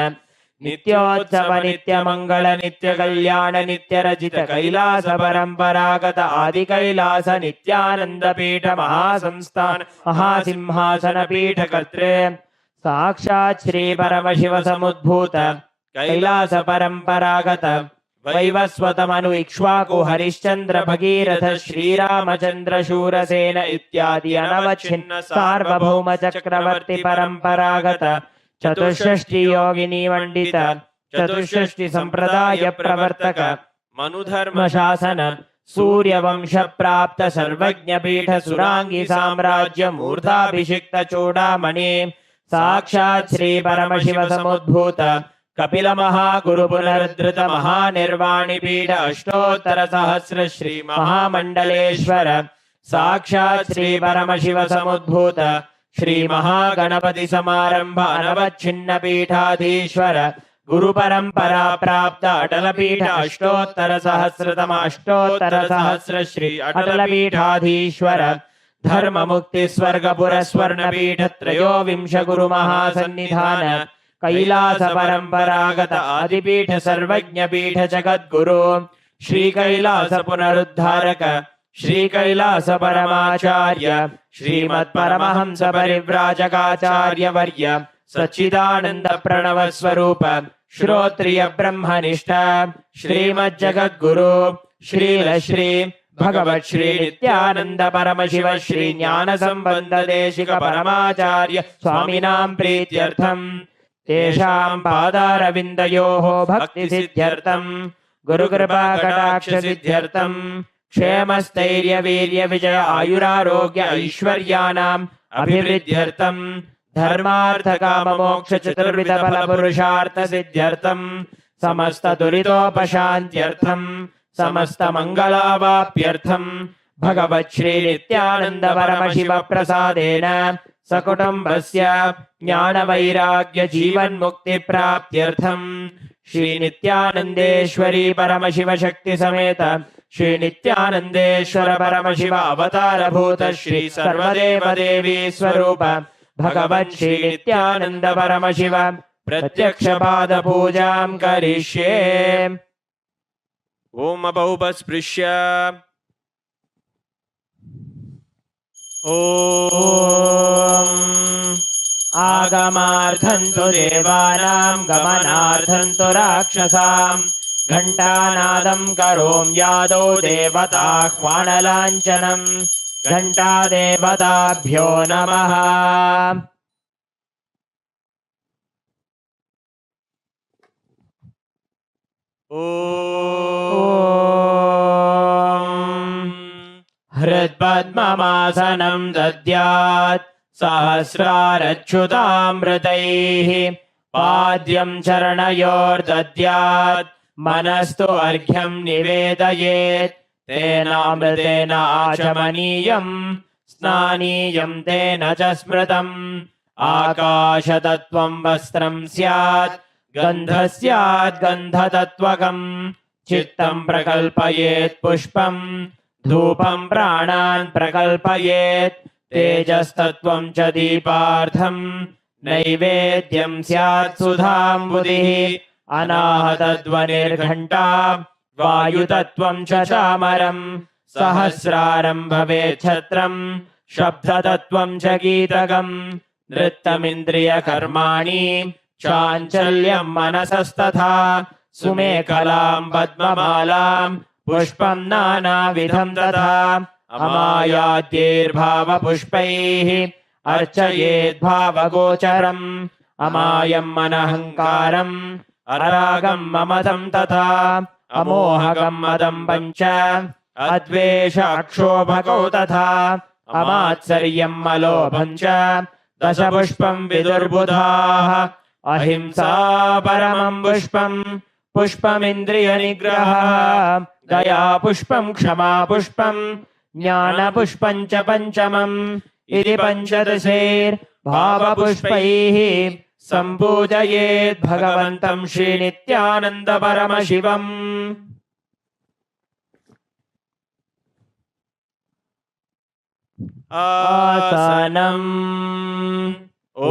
नित्योत्सव नित्यमंगल नित्य कल्याण नित्य रजित कैलास परम्परागत आदि कैलास नित्यानंद पीठ महासंस्थान महासिंहासन पीठ कर्त्रे साक्षात् श्री परमशिव समुद्भूत कैलास परम्परागत वैवस्वतमनु इक्ष्वाकु हरिश्चंद्र भगीरथ श्रीरामचंद्र शूरसेन इत्यादि अनवच्छिन्न सार्वभौम चक्रवर्ती परम्परागत चतुष्षष्टि योगिनी मंडित चतुष्षष्टि संप्रदाय प्रवर्तक मनुधर्म शासन सूर्यवंश प्राप्त सर्वज्ञ पीठ सुरांगी साम्राज्य मूर्धाभिषिक्त चूड़ामणि साक्षात् श्री परमशिव समुद्भूत कपिल महागुरु पुनरुद्धृत महानिर्वाणि पीठ अष्टोत्तर सहस्र श्री महामंडलेश्वर साक्षात् श्री परमशिव समुद्भूत श्री महागणपति समारंभ अनवच्छिन्न पीठाधीश्वर गुरु परंपरा प्राप्त अटल पीठ अष्टोत्तर सहस्र श्री अटल पीठाधीश्वर धर्म मुक्ति स्वर्गपुर स्वर्ण पीठ त्रयोविंश गुरु महासन्निधान कैलास परम्परागत आदिपीठ सर्वज्ञ पीठ जगद्गुरु श्री कैलास पुनरुद्धारक श्री कैलास परमाचार्य श्रीमत् परमहंस परिव्राजकाचार्य वर्य सच्चिदानंद प्रणव स्वरूप श्रोत्रिय ब्रह्मनिष्ठ श्रीमत् जगद्गुरु श्रील श्री भगवत् श्री नित्यानंद परमशिव श्री ज्ञान संबंध देशिक परमाचार्य स्वामिनां प्रीत्यर्थम तेषां पादारविन्दयोः भक्ति सिद्ध्यर्थं गुरुकृपा कटाक्ष सिद्ध्यर्थं क्षेमस्थैर्य वीर्य विजय आयुरारोग्य ऐश्वर्याणाम् अभिवृद्ध्यर्थं धर्मार्थ काम मोक्ष चतुर्विध फल पुरुषार्थ सिद्ध्यर्थं समस्त दुरितोपशान्त्यर्थं समस्त मंगलावाप्यर्थं भगवत् श्री नित्यानंद परमशिव प्रसादेन सकुटुम्बस्य ज्ञान वैराग्य जीवन मुक्ति प्राप्त्यर्थं श्री नित्यानंदेश्वरी परमशिव शक्ति समेत श्री नित्यानंदेश्वर परमशिव अवतार भूत श्री सर्वदेव देवी स्वरूप भगवन् श्री नित्यानंद परमशिव प्रत्यक्ष पाद पूजां करिष्ये। ओम अबौपस्पृश्य ॐ आगमार्थं तु देवानां गमनार्थं तु राक्षसां घण्टानादं करोम्यादौ देवताह्वानलाञ्छनं घण्टादेवताभ्यो नमः। हृत्पद्ममासनं दद्यात् सहस्रारच्युतामृतैः पाद्यं चरणयोर्दद्यात् मनस्तु अर्घ्यं निवेदयेत् तेनामृतेन आचमनीयं स्नानीयं तेन च स्मृतम् आकाशतत्त्वं वस्त्रं स्यात् गन्धः स्यात् गन्धतत्त्वकम् चित्तं प्रकल्पयेत् पुष्पम् धूपं प्राणान् प्रकल्पयेत् तेजस्तत्त्वं च दीपार्थं नैवेद्यं स्यात् सुधाम्बुधिः अनाहतध्वनिर्घण्टा वायुतत्त्वं च चामरं सहस्रारं भवेत् छत्रं शब्दतत्त्वं च गीतकं नृत्यमिन्द्रियकर्माणि चाञ्चल्यं मनसस्तथा सुमेखलां पद्ममालां पुष्पं नानाविधं तथा अमायाद्यैर्भावपुष्पैः अर्चयेद्भावगोचरम् अमायं अनहङ्कारम् अरागं ममतं तथा अमोहगं मदं पञ्च अद्वेष अक्षोभकौ तथा अमात्सर्यं मलोभं च दशपुष्पं विदुर्बुधाः अहिंसा परमं पुष्पं पुष्पमिन्द्रियनिग्रहः दया पुष्पं क्षमा पुष्पं ज्ञानपुष्पं च पञ्चमम् इति पञ्चदशैर्भावपुष्पैः सम्पूजयेत् भगवन्तं श्रीनित्यानन्द परमशिवम्। आसनम् ॐ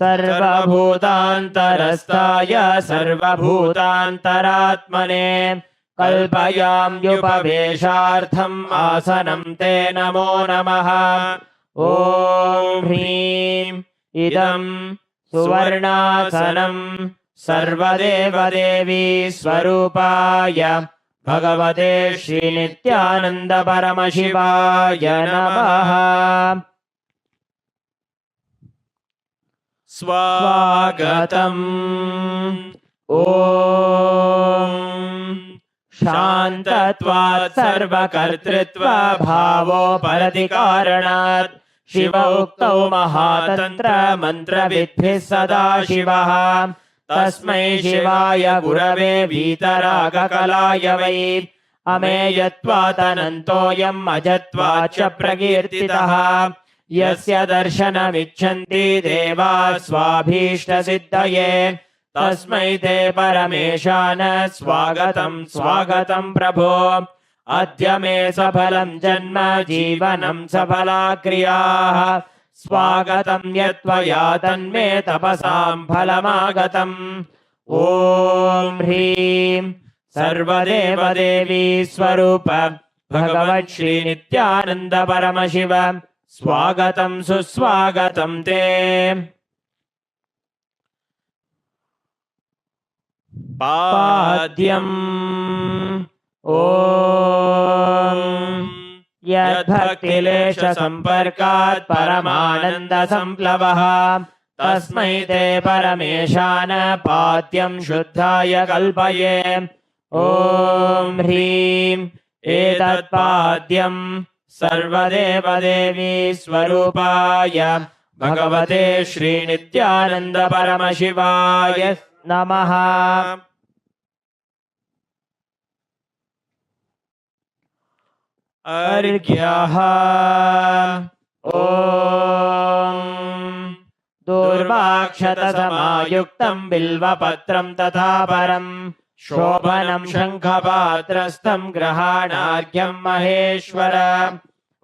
सर्वभूतान्तरस्थाय सर्वभूतान्तरात्मने कल्पयाम्युपवेशार्थम् आसनं ते नमो नमः ॐ ह्रीं इदं सुवर्णासनं सर्वदेवदेवी स्वरूपाय भगवते श्रीनित्यानन्द परमशिवाय नमः स्वागतम् ॐ शान्तत्वात् सर्वकर्तृत्वभावो परतिकारणात् शिव उक्तौ महातन्त्र मन्त्रविद्भिः सदा शिवः तस्मै शिवाय गुरवे वीतरागकलाय वै अमेयत्वादनन्तोऽयम् अजत्वाच्च प्रकीर्तितः यस्य दर्शनमिच्छन्ति देवाः स्वाभीष्टसिद्धये तस्मै ते परमेशान स्वागतं स्वागतं प्रभो अद्य मे सफलं जन्म जीवनं सफला क्रियाः स्वागतं यत्त्वया तन्मे तपसां फलमागतम् ॐ ह्रीं सर्वदेवदेवी स्वरूप भगवत् श्रीनित्यानन्द परमशिव स्वागतं सुस्वागतं ते पाद्यम् ॐ यद्भक्तिलेशसम्पर्कात् परमानन्दसम्प्लवः तस्मै ते परमेशान पाद्यं शुद्धाय कल्पये ॐ ह्रीं एतत्पाद्यं सर्वदेवदेवी स्वरूपाय भगवते श्रीनित्यानन्द परमशिवाय नमः अर्घ्यः ॐ दूर्वाक्षतसमायुक्तं बिल्वपत्रं तथा परं शोभनं शङ्खपात्रस्थं ग्रहाणार्घ्यं महेश्वर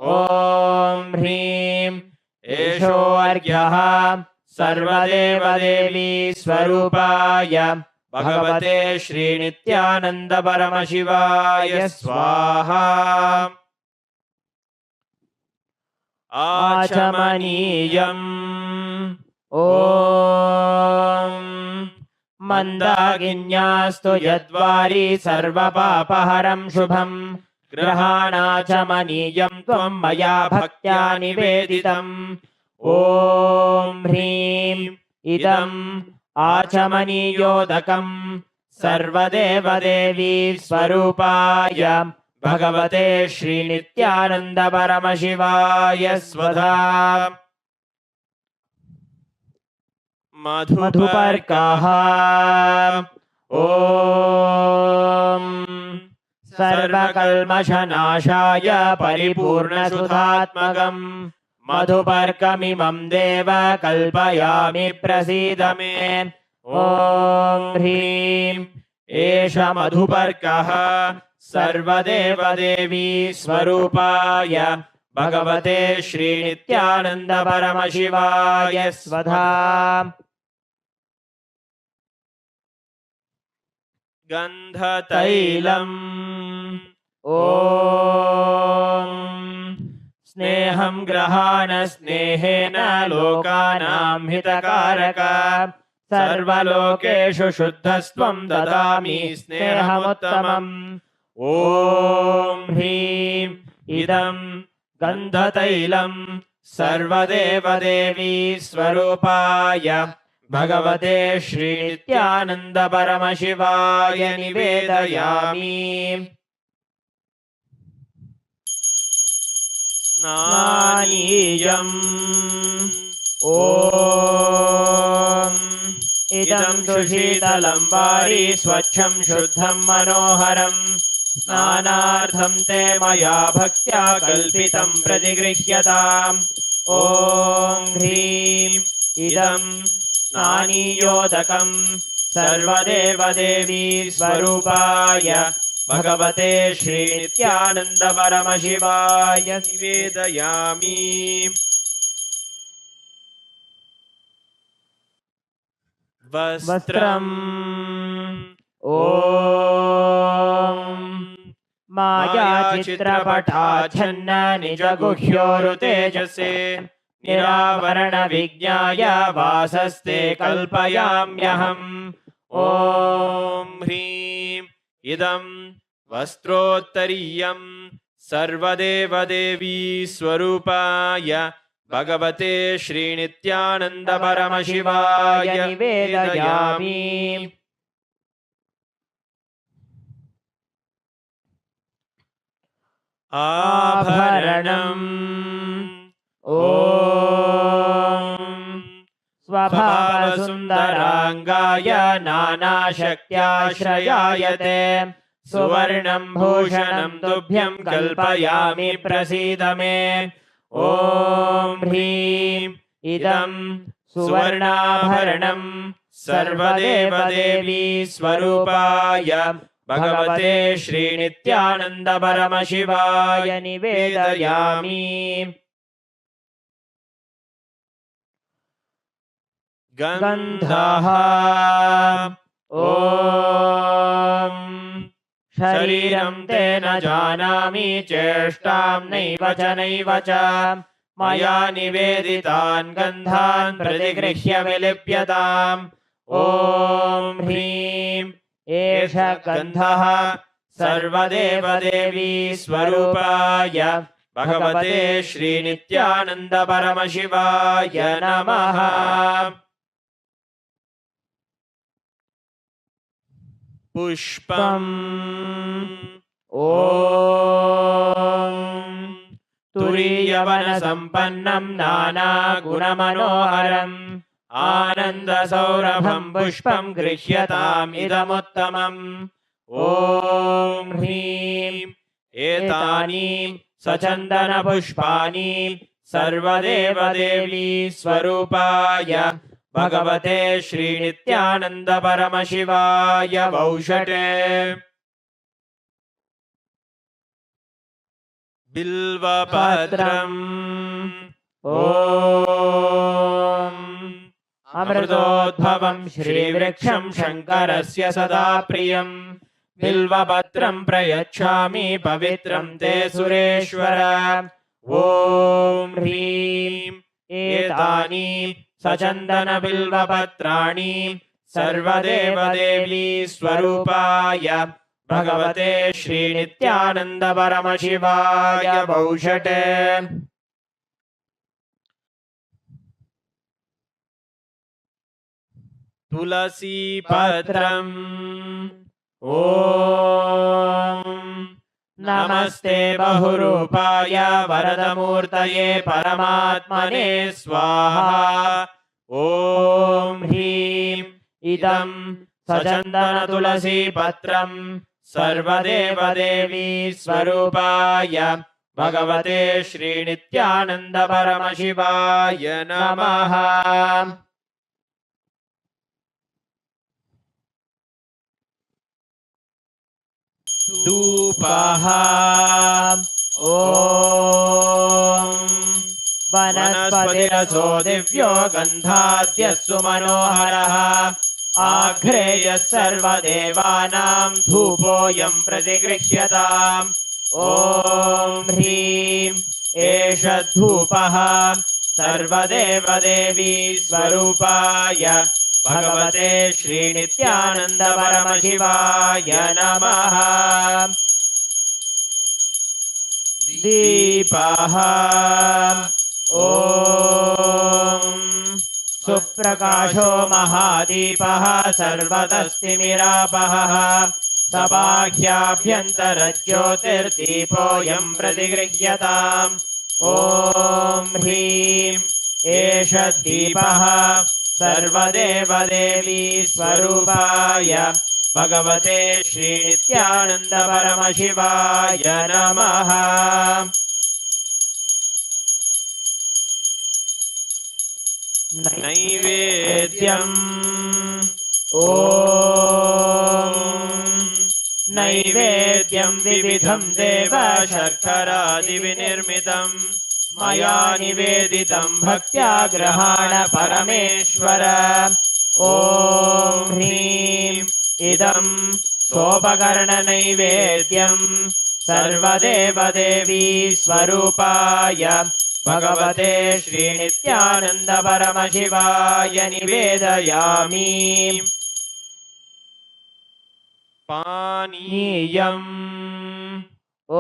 ॐ ह्रीं एषोऽर्घ्यः सर्वदेवदेवी स्वरूपाय भगवते श्रीनित्यानन्द परमशिवाय स्वाहा आचमनीयम् ॐ मन्दाकिन्यास्तु यद्वारी सर्वपापहरं शुभं ग्रहाणाचमनीयं त्वं मया भक्त्या निवेदितम् ॐ ह्रीं इदम् आचमनीयोदकं सर्वदेवदेवी स्वरूपाय भगवते श्रीनित्यानन्द परमशिवाय स्वधा मधुपर्कः ॐ सर्वकल्मषनाशाय परिपूर्णसुधात्मकम् मधुपर्कमिमं देव कल्पयामि प्रसीद मे ॐ ह्रीं एष मधुपर्कः सर्वदेवदेवी स्वरूपाय भगवते श्रीनित्यानन्द परमशिवाय स्वधा गन्धतैलम् ॐ स्नेहं ग्रहाण स्नेहेन लोकानां हितकारक सर्वलोकेषु शुद्धस्त्वं ददामि स्नेहमुत्तमम् ॐ ह्रीं इदं गन्धतैलं सर्वदेवदेवी स्वरूपाय भगवते श्रीनित्यानन्द परमशिवाय निवेदयामि स्नानीयम् ॐ इदं सुशीतलं वारी स्वच्छं शुद्धं मनोहरं स्नानार्थं ते मया भक्त्या कल्पितं प्रतिगृह्यताम् ॐ ह्रीं इदं स्नानीयोदकं सर्वदेवदेवी स्वरूपाय भगवते श्रीनित्यानन्द परमशिवाय निवेदयामि। वस्त्रम् ॐ मायाचित्रपटाच्छन्न निजगुह्योरुतेजसे निरावरणविज्ञाय वासस्ते कल्पयाम्यहम्। ॐ ह्रीं इदं वस्त्रोत्तरीयं सर्वदेवदेवी स्वरूपाय भगवते श्रीनित्यानन्द परमशिवाय निवेदयामि। आभरणम् ॐ स्वभावसुन्दराङ्गाय नानाशक्त्याश्रयायते सुवर्णं भूषणं तुभ्यं कल्पयामि प्रसीद मे। ॐ ह्रीं इदं सुवर्णाभरणं सर्वदेवदेवी स्वरूपाय भगवते श्रीनित्यानन्द परमशिवाय निवेदयामि। गन्धः ॐ शरीरं ते न जानामि चेष्टां नैव च मया निवेदितान् गन्धान् प्रतिगृह्य विलिप्यताम्। ॐ ह्रीं एष गन्धः सर्वदेवदेवी स्वरूपाय भगवते श्रीनित्यानन्द परमशिवाय नमः। पुष्पम् ॐ तुरीयवनसम्पन्नं नानागुणमनोहरम् आनन्दसौरभं पुष्पं गृह्यताम् इदमुत्तमम्। ॐ ह्रीं एतानि सचन्दनपुष्पाणि सर्वदेवदेवी स्वरूपाय भगवते श्रीनित्यानन्द परमशिवाय वौषटे। बिल्वपत्रम् ॐ अमृतोद्भवं श्रीवृक्षं शङ्करस्य सदा प्रियं बिल्वपत्रं प्रयच्छामि पवित्रं ते सुरेश्वर। ॐ ह्रीं एतानि सचन्दनबिल्वपत्राणि सर्वदेवदेवी स्वरूपाय भगवते श्रीनित्यानन्द परमशिवाय वौषटे। तुलसीपत्रम् ॐ नमस्ते बहुरूपाय वरदमूर्तये परमात्मने स्वाहा। ॐ ह्रीं इदं सचन्दनतुलसीपत्रं सर्वदेवदेवी स्वरूपाय भगवते श्रीनित्यानन्द परमशिवाय नमः। धूपः ॐ वनस्पतिरसो दिव्यो गन्धाद्यस्सु मनोहरः आघ्रेयः सर्वदेवानां धूपोऽयं प्रतिगृह्यताम्। ॐ ह्रीं एष धूपः सर्वदेवदेवी स्वरूपाय भगवते श्रीनित्यानन्द परमशिवाय नमः। दीपः ॐ सुप्रकाशो महादीपः सर्वतस्तिमिरापहः सबाह्याभ्यन्तरज्योतिर्दीपोऽयं प्रतिगृह्यताम्। ॐ ह्रीं एष दीपः सर्वदेवदेवी स्वरूपाय भगवते श्रीनित्यानन्द परमशिवाय नमः। नैवेद्यम् ॐ नैवेद्यं विविधं देव शर्करादिविनिर्मितं मया निवेदितं भक्त्या गृहाण परमेश्वर। ॐ ह्रीं इदं सोपकरणनैवेद्यं सर्वदेवदेवी स्वरूपाय भगवते श्रीनित्यानन्द परमशिवाय निवेदयामि। पानीयम् ॐ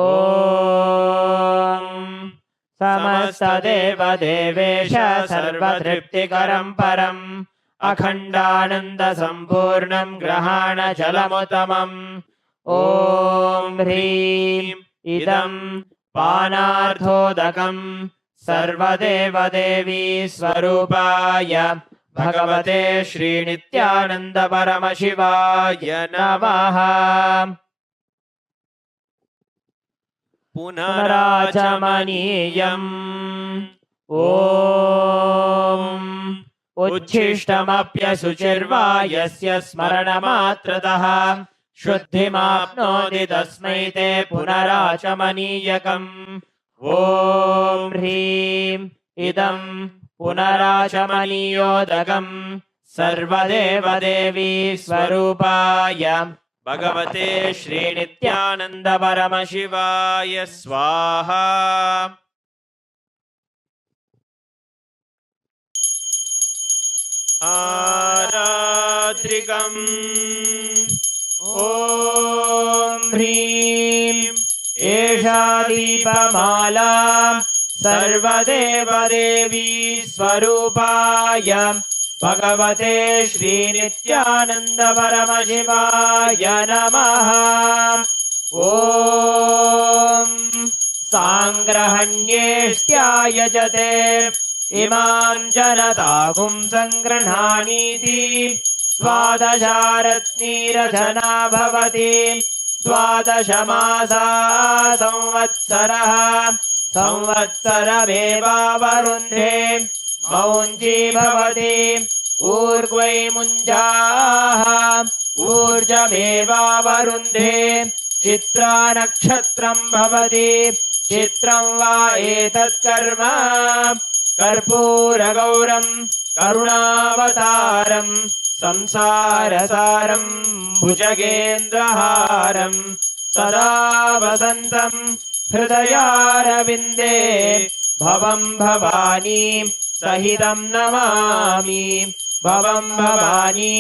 समस्तदेवदेवेश सर्वतृप्तिकरं परम् अखण्डानन्दसम्पूर्णं ग्रहाणजलमुत्तमम्। ॐ ह्रीं इदं पानार्थोदकं सर्वदेवदेवी स्वरूपाय भगवते श्रीनित्यानन्द परमशिवाय नमः। पुनराचमनीयम् ॐ उच्छिष्टमप्यशुचिर्वा यस्य स्मरणमात्रतः शुद्धिमाप्नोति तस्मै ते पुनराचमनीयकम्। ॐ ह्रीं इदं पुनराचमनीयोदकं सर्वदेवदेवी स्वरूपाय भगवते श्रीनित्यानन्द परमशिवाय स्वाहा। आरात्रिकम् ॐ ह्रीं एषा दीपमाला सर्वदेवदेवी स्वरूपाय भगवते श्रीनित्यानन्द परमशिवाय नमः। ॐ साङ्ग्रहण्येष्ट्यायजते इमां जनतागुं सङ्गृह्णानीति द्वादशारत्नीरचना भवति। द्वादशमासा संवत्सरः संवत्सरमेवावरुन्धे मौञ्जी भवति। ऊर्ध्वै मुञ्जाः ऊर्जमेवावरुन्धे चित्रा नक्षत्रं भवति। चित्रं वा एतत्कर्म कर्पूरगौरं करुणावतारं संसारसारं भुजगेन्द्रहारं सदा वसन्तं हृदयारविन्दे भवं भवानी सहितं नमामि। भवं भवानी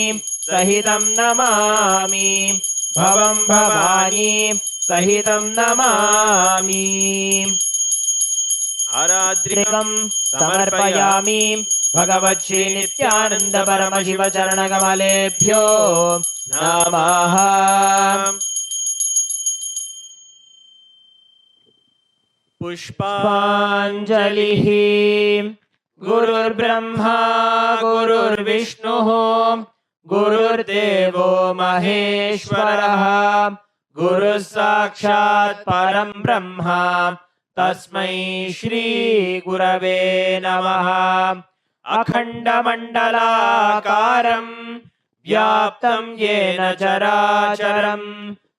सहितं नमामि। भवं भवानी सहितं नमामि। आरात्रिकम् समर्पयामि भगवच्छ्री नित्यानन्द परमशिव चरणकमलेभ्यो नमः। पुष्पाञ्जलिः। गुरुर्ब्रह्मा गुरुर्विष्णुः गुरुर्देवो महेश्वरः गुरुः साक्षात् परं ब्रह्म तस्मै श्री गुरवे नमः। अखण्डमण्डलाकारं व्याप्तं येन चराचरं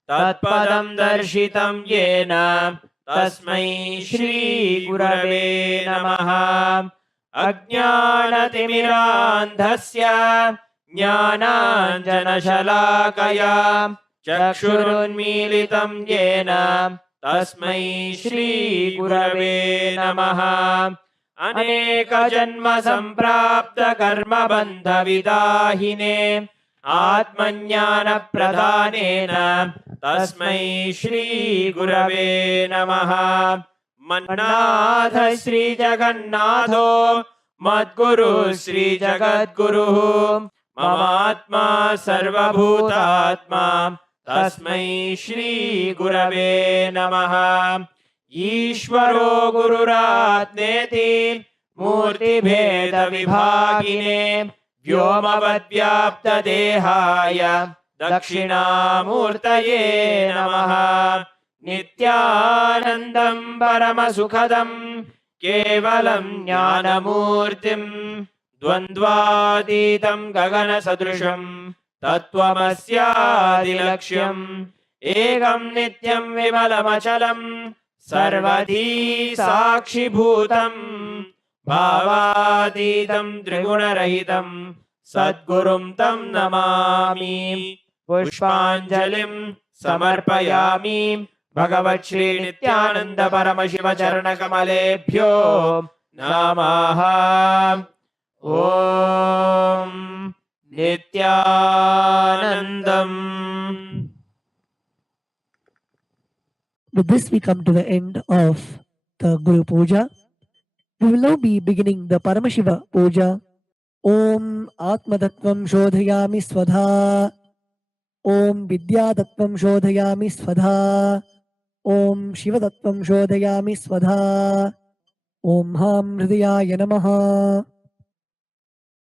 तत्पदं दर्शितं येन तस्मै श्री गुरवे नमः। अज्ञानतिमिरान्धस्य ज्ञानाञ्जनशलाकया चक्षुरुन्मीलितं येन तस्मै श्री गुरवे नमः। अनेकजन्म सम्प्राप्त कर्मबन्धविदाहिने आत्मज्ञानप्रदानेन तस्मै श्री गुरवे नमः। मन्नाथ श्री जगन्नाथो मद्गुरु श्री जगद्गुरुः ममात्मा सर्वभूतात्मा तस्मै श्री गुरवे नमः। ईश्वरो गुरुरात्मेति मूर्तिभेदविभागिने व्योमवद्व्याप्तदेहाय दक्षिणामूर्तये नमः। नित्यानन्दं परमसुखदं केवलं ज्ञानमूर्तिं द्वन्द्वातीतं गगनसदृशं तत्त्वमस्यादिलक्ष्यम् एकं नित्यं विमलमचलं सर्वधी साक्षिभूतं भावातीतं त्रिगुणरहितं सद्गुरुं तं नमामि। पुष्पाञ्जलिं समर्पयामि भगवच्छ्री नित्यानन्द परमशिव चरणकमलेभ्यो नमः। ॐ नित्यानन्दम्। With this, we come to the end of the Guru Puja. We will now be beginning the Paramashiva Puja. Om Atmatattvam Shodhayami Svadha. Om Vidyatattvam Shodhayami Svadha. Om Shivatattvam Shodhayami Svadha. Om Ham Hridayaya Namaha.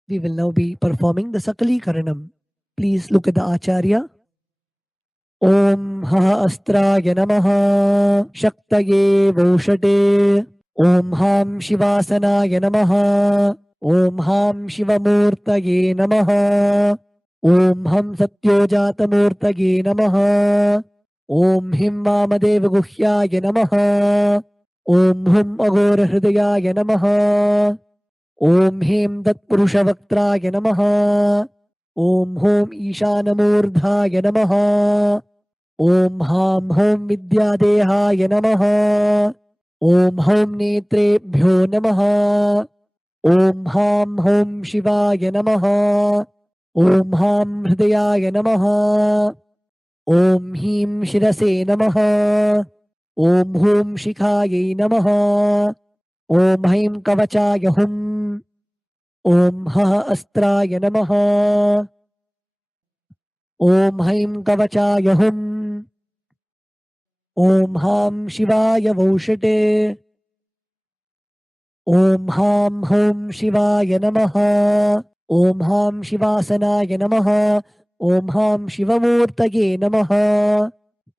We will now be performing the Sakali Karanam. Please look at the Acharya. Om Ha Astraya Namaha Shaktaye Voshate. Om Ham Shivasanaya Namaha. Om Ham Shivamurtaye Namaha. Om Ham Satyojatamurtaye Namaha. Om Him Vamadeva Guhyaya Namaha. Om Hum Agora Hridayaya Namaha. Om Him Tatpurushavaktraya Namaha. Om Hom Ishanamurdhaya Namaha. Om Ham Hom Vidyadehaya Namaha. Om Hom Netrebhyo Namaha. Om Ham Hom Shivaya Namaha. Om Ham Hridayaya Namaha. Om Him Shirase Namaha. Om Hum Shikhaye Namaha. Om Haim Kavachaya Hum. Om Ha Astraya Namaha. Om Haim Kavachaya Hum. Om Ham Shivaya Voshate. Om Ham Hom Shivaya Namaha. Om Ham Shivasanaya Namaha. Om Ham Shivamurtaye Namaha.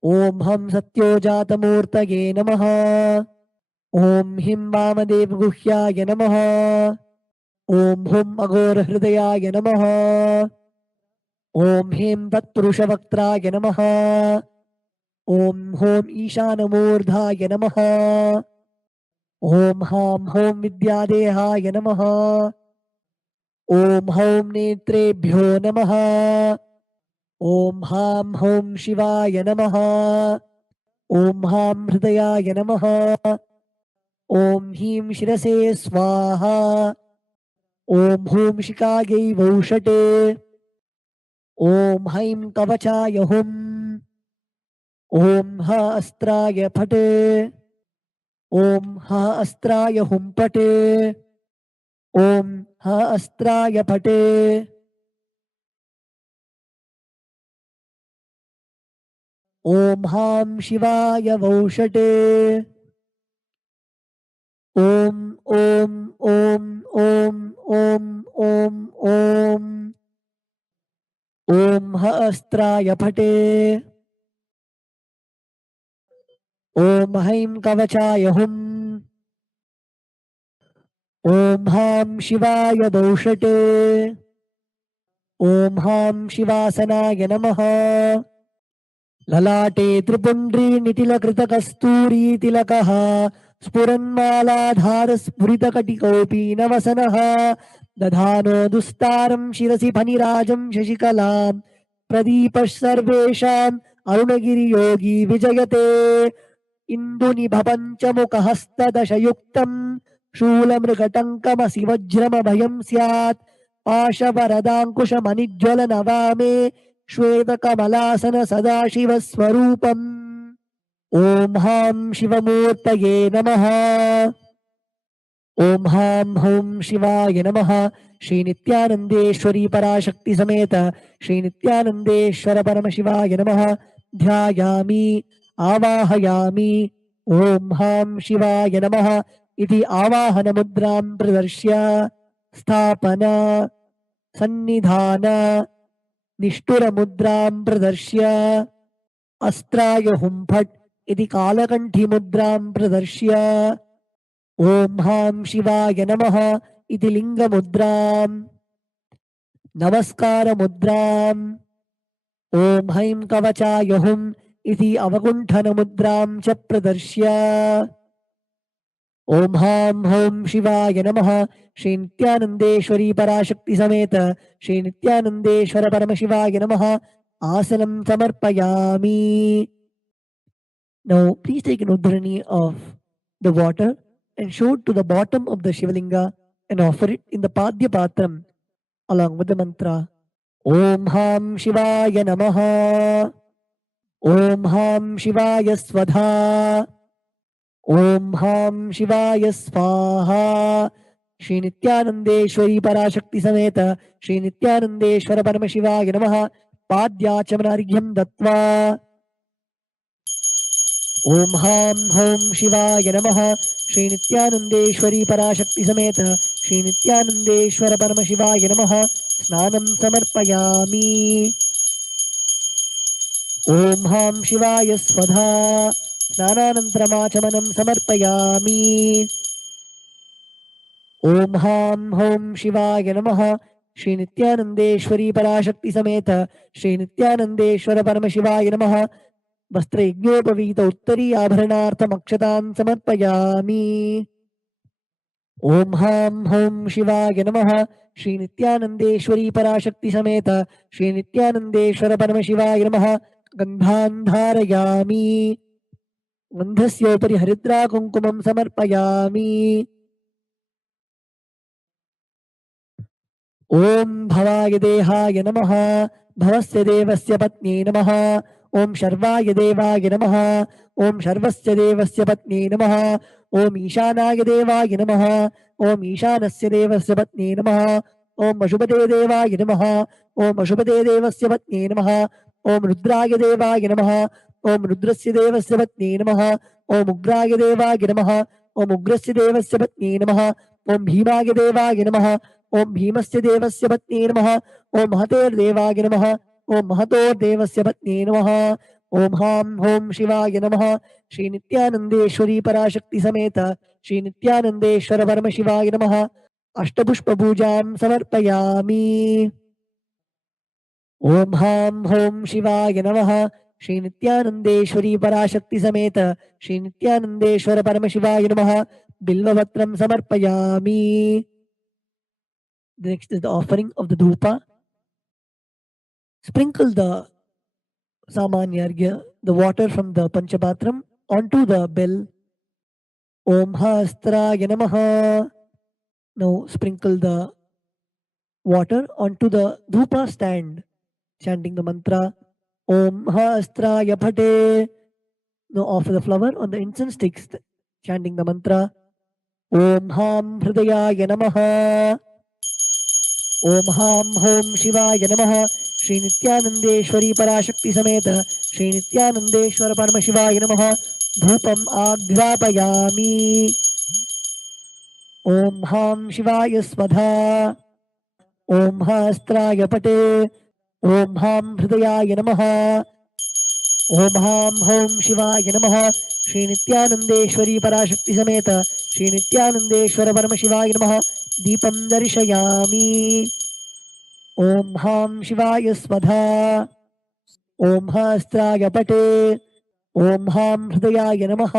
Om Ham Satyojatamurtaye Namaha. Om Him Vamadev Guhyaya Namaha. Om Hum Agora Hridayaya Namaha. Om Him Tatpurushavaktraya Namaha. Om Hom Ishanamurdhaya Namaha. Om Ham Hom Vidyadehaya Namaha. Om Hom Netrebhyo Namaha. Om Ham Hom Shivaya Namaha. Om Ham Hridayaya Namaha. Om Him Shirase Swaha. Om Hum Shikage Voshate. Om Haim Kavachaya Hum. Om Ha Astraya Phate. Om Ha Astraya Hum Pate. Om Ha Astraya Phate. Om Ham Shivaya Voshate. Om Om Om Om Om Om Om. Om Ha Astraya Phate. Om Haim Kavachaya Hum. Om Ham Shivaya Voshate. Om Ham Shivasanaya Namaha. Lalate Tripundri Nitila Krita Kasturi Tilakaha. Spuranmaladhara Spuritakatikaupi Navasanaha. Dadhano Dustaram Shirasi Panirajam Shashikalam. Pradipash Sarvesham Arunagiri Yogi Vijayate. Induni Bhapanchamuka Hasta Dashayuktam. Shulamrikatankamasi Vajrama Bhayam Syat. Pashavaradankusha Manijwala Navame. Shweta Kamalasana Sadashiva Swarupam. Om Ham Shivamurtaye Namaha. Om Ham Hum Shivaya Namaha. Shri Nithyanandeshwari Parashakti Sameta Shri Nithyanandeshwara Paramashivaya Namaha. Dhyayami Avahayami Om Ham Shivaya Namaha. Iti Avahana Mudram Pradarshya Sthapana Sannidhana Nishtura Mudram Pradarshya Astraya Humphat Iti Kalakanthi Mudram Pradarshya Om Ham Shivaya Namaha Iti Linga Mudram Namaskara Mudram Om Haim Kavachaya Hum इति अवकुण्ठनमुद्रां च प्रदर्श्य ॐ हां हौं शिवाय नमः श्री नित्यानन्देश्वरी पराशक्ति समेत श्री नित्यानन्देश्वर परमशिवाय नमः आसनं समर्पयामि. Now please take an udharani of the water and show it to the bottom of the Shivalinga and offer it in the Padya Patram along with the mantra Om Ham Shivaya Namaha, Om Ham Shivaya Svadha, Om Ham Shivaya Svaha. Shri Nithyanandeshwari Parashakti Sameta Shri Nithyanandeshwara Paramashivaya Namaha Padyachamanaryam Dattva. Om Ham Hom Shivaya Namaha Shri Nithyanandeshwari Parashakti Sameta Shri Nithyanandeshwara Paramashivaya Namaha Snanam Samarpayami. Om Ham Shivaya Svadha Snananantramachamanan Samarpayami. Om Ham Hom Shivaya Namaha Shri Nithyanandeshwari Parashakti Sameta Shri Nithyanandeshwara Paramashivaya Namaha वस्त्रयज्ञोपवीत उत्तरी आभरणार्थमक्षतान् समर्पयामि. ओम हां हौं शिवाय नमः श्री नित्यानन्देश्वरी पराशक्ति समेत श्री नित्यानन्देश्वर परमशिवाय नमः. गन्धान् धारयामि. गन्धस्योपरि हरिद्रा कुङ्कुमं समर्पयामि. ओम भवाय देहाय नमः भवस्य देवस्य पत्नी नमः. ओम शर्वाय देवाय नमः. ओम शर्वस्य देवस्य पत्नी नमः. ओम ईशानाय देवाय नमः. ओम ईशानस्य देवस्य पत्नी नमः. ओम अशुभते देवाय नमः. ओम अशुभते देवस्य पत्नी नमः. ओम रुद्राय देवाय नमः. ओम रुद्रस्य देवस्य पत्नी नमः. ओम उग्राय देवाय नमः. ओम उग्रस्य देवस्य पत्नी नमः. ओम भीमाय देवाय नमः. ओम भीमस्य देवस्य पत्नी नमः. ओम महतेर्देवाय नमः. ओम महतोर्देवस्य पत्नी नमः. ओम हां हौं शिवाय नमः श्री नित्यानन्देश्वरी पराशक्ति समेत श्री नित्यानन्देश्वर परमशिवाय नमः. अष्टपुष्प पूजां समर्पयामि. ओम हां हौं शिवाय नमः श्री नित्यानन्देश्वरी पराशक्ति समेत श्री नित्यानन्देश्वर परमशिवाय नमः. बिल्वपत्रं समर्पयामि. Next is the offering of the dhupa. Sprinkle the samanyargya, the water from the panchapatram, onto the bell. Om Hastraya Namaha. Now sprinkle the water onto the dhupa stand, chanting the mantra Om Hastraya Phate. Now offer the flower on the incense sticks, chanting the mantra Om Ham Hridayaya Namaha. ओम हां हौं शिवाय नमः श्री नित्यानन्देश्वरी पराशक्ति समेत श्री नित्यानन्देश्वर परमशिवाय नमः. धूपम् आघ्रापयामि. ओम हां शिवाय स्वधा. ओम हास्त्राय पटे. ओम हां हृदयाय नमः. ओम हां हौं शिवाय नमः श्री नित्यानन्देश्वरी पराशक्ति समेत श्री नित्यानन्देश्वर परमशिवाय नमः. दीपं दर्शयामि. ओम हां शिवाय स्वधा. ओम हास्त्राय पटे. ओम हां हृदयाय नमः.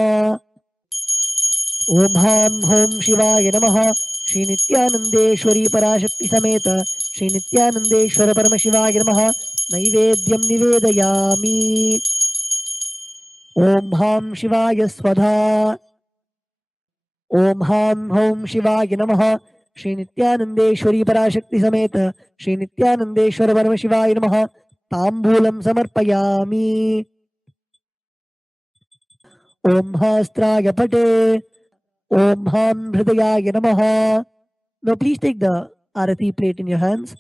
ओम हां हौं शिवाय नमः श्री नित्यानन्देश्वरी पराशक्ति समेत श्री नित्यानन्देश्वर परमशिवाय नमः. नैवेद्यं निवेदयामि. ओम हां शिवाय स्वधा. ओम हां हौं शिवाय नमः श्री नित्यानन्देश्वरी पराशक्ति समेत श्री नित्यानन्देश्वर परमशिवाय नमः. ताम्बूलं समर्पयामि. ओम हास्त्राय पटे. ओम हां हृदयाय नमः. Now please take the arati plate in your hands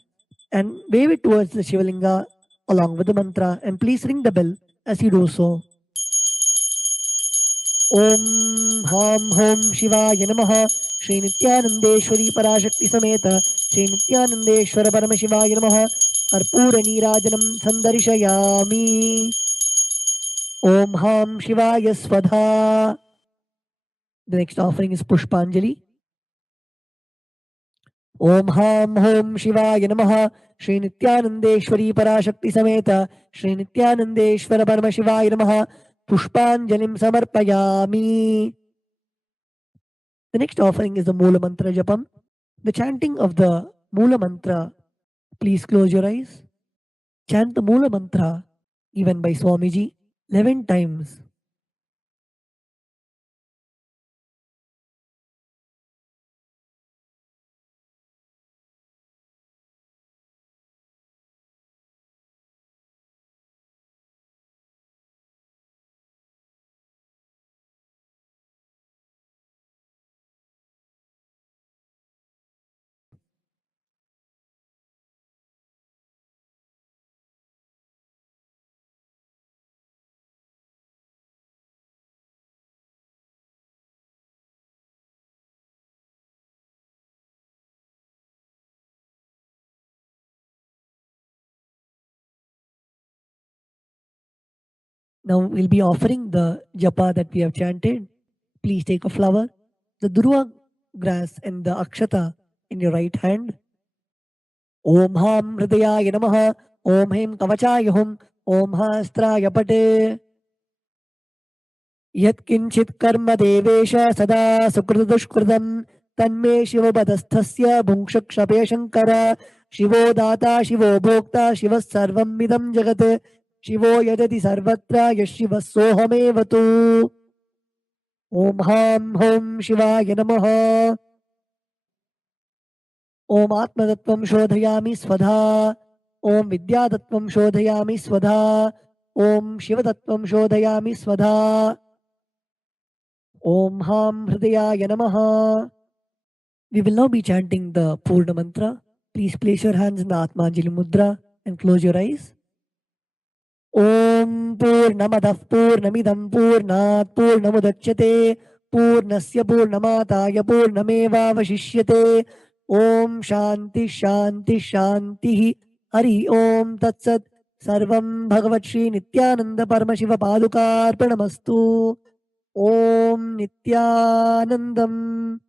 and wave it towards the Shivalinga along with the mantra, and please ring the bell as you do so. ओम हां हौं शिवाय नमः श्री नित्यानन्देश्वरी पराशक्ति समेत श्री नित्यानन्देश्वर परमशिवाय नमः. कर्पूर नीराजनं संदर्शयामि. ओम हां शिवाय स्वधा. The next offering is Pushpanjali. ओम हां होम शिवाय नमः श्री नित्यानंदेश्वरी पराशक्ति समेत श्री नित्यानंदेश्वर परमशिवाय नमः पुष्पांजलिं समर्पयामि. The next offering is the Mula Mantra Japam. The chanting of the Mula Mantra. Please close your eyes. Chant the Mula Mantra, even by Swamiji, 11 times. Now we'll be offering the japa that we have chanted. Please take a flower, the durva grass and the akshata in your right hand. Om Ham Hridayaya Namaha, Om Hem Kavachaya Hum, Om Hastraya Pate. यत्किञ्चित् कर्म देवेश सदा सुकृतदुष्कृतं तन्मे शिवपदस्थस्य भुङ्क्षक्षपे शङ्कर शिवो दाता शिवो भोक्ता शिवः सर्वमिदं जगत् शिवो यजति सर्वत्र यः शिवः सोऽहमेव तु. ॐ हां हों शिवाय नमः. ॐ आत्मतत्त्वं शोधयामि स्वधा. ॐ विद्यातत्त्वं शोधयामि स्वधा. ॐ शिवतत्त्वं शोधयामि स्वधा. Om Ham Hridayaya Namaha. We will now be chanting the Purna Mantra. Please place your hands in the Atmanjali Mudra and close your eyes. Om Purnamadah Purnamidam Purnat Purnamudachyate Purnasya Purnamataya Purnameva Vashishyate. Om Shanti Shanti Shanti Hari Om Tat Sat Sarvam Bhagavat Shri Nithyananda Paramashiva Padukarpanamastu. Om Nithyanandam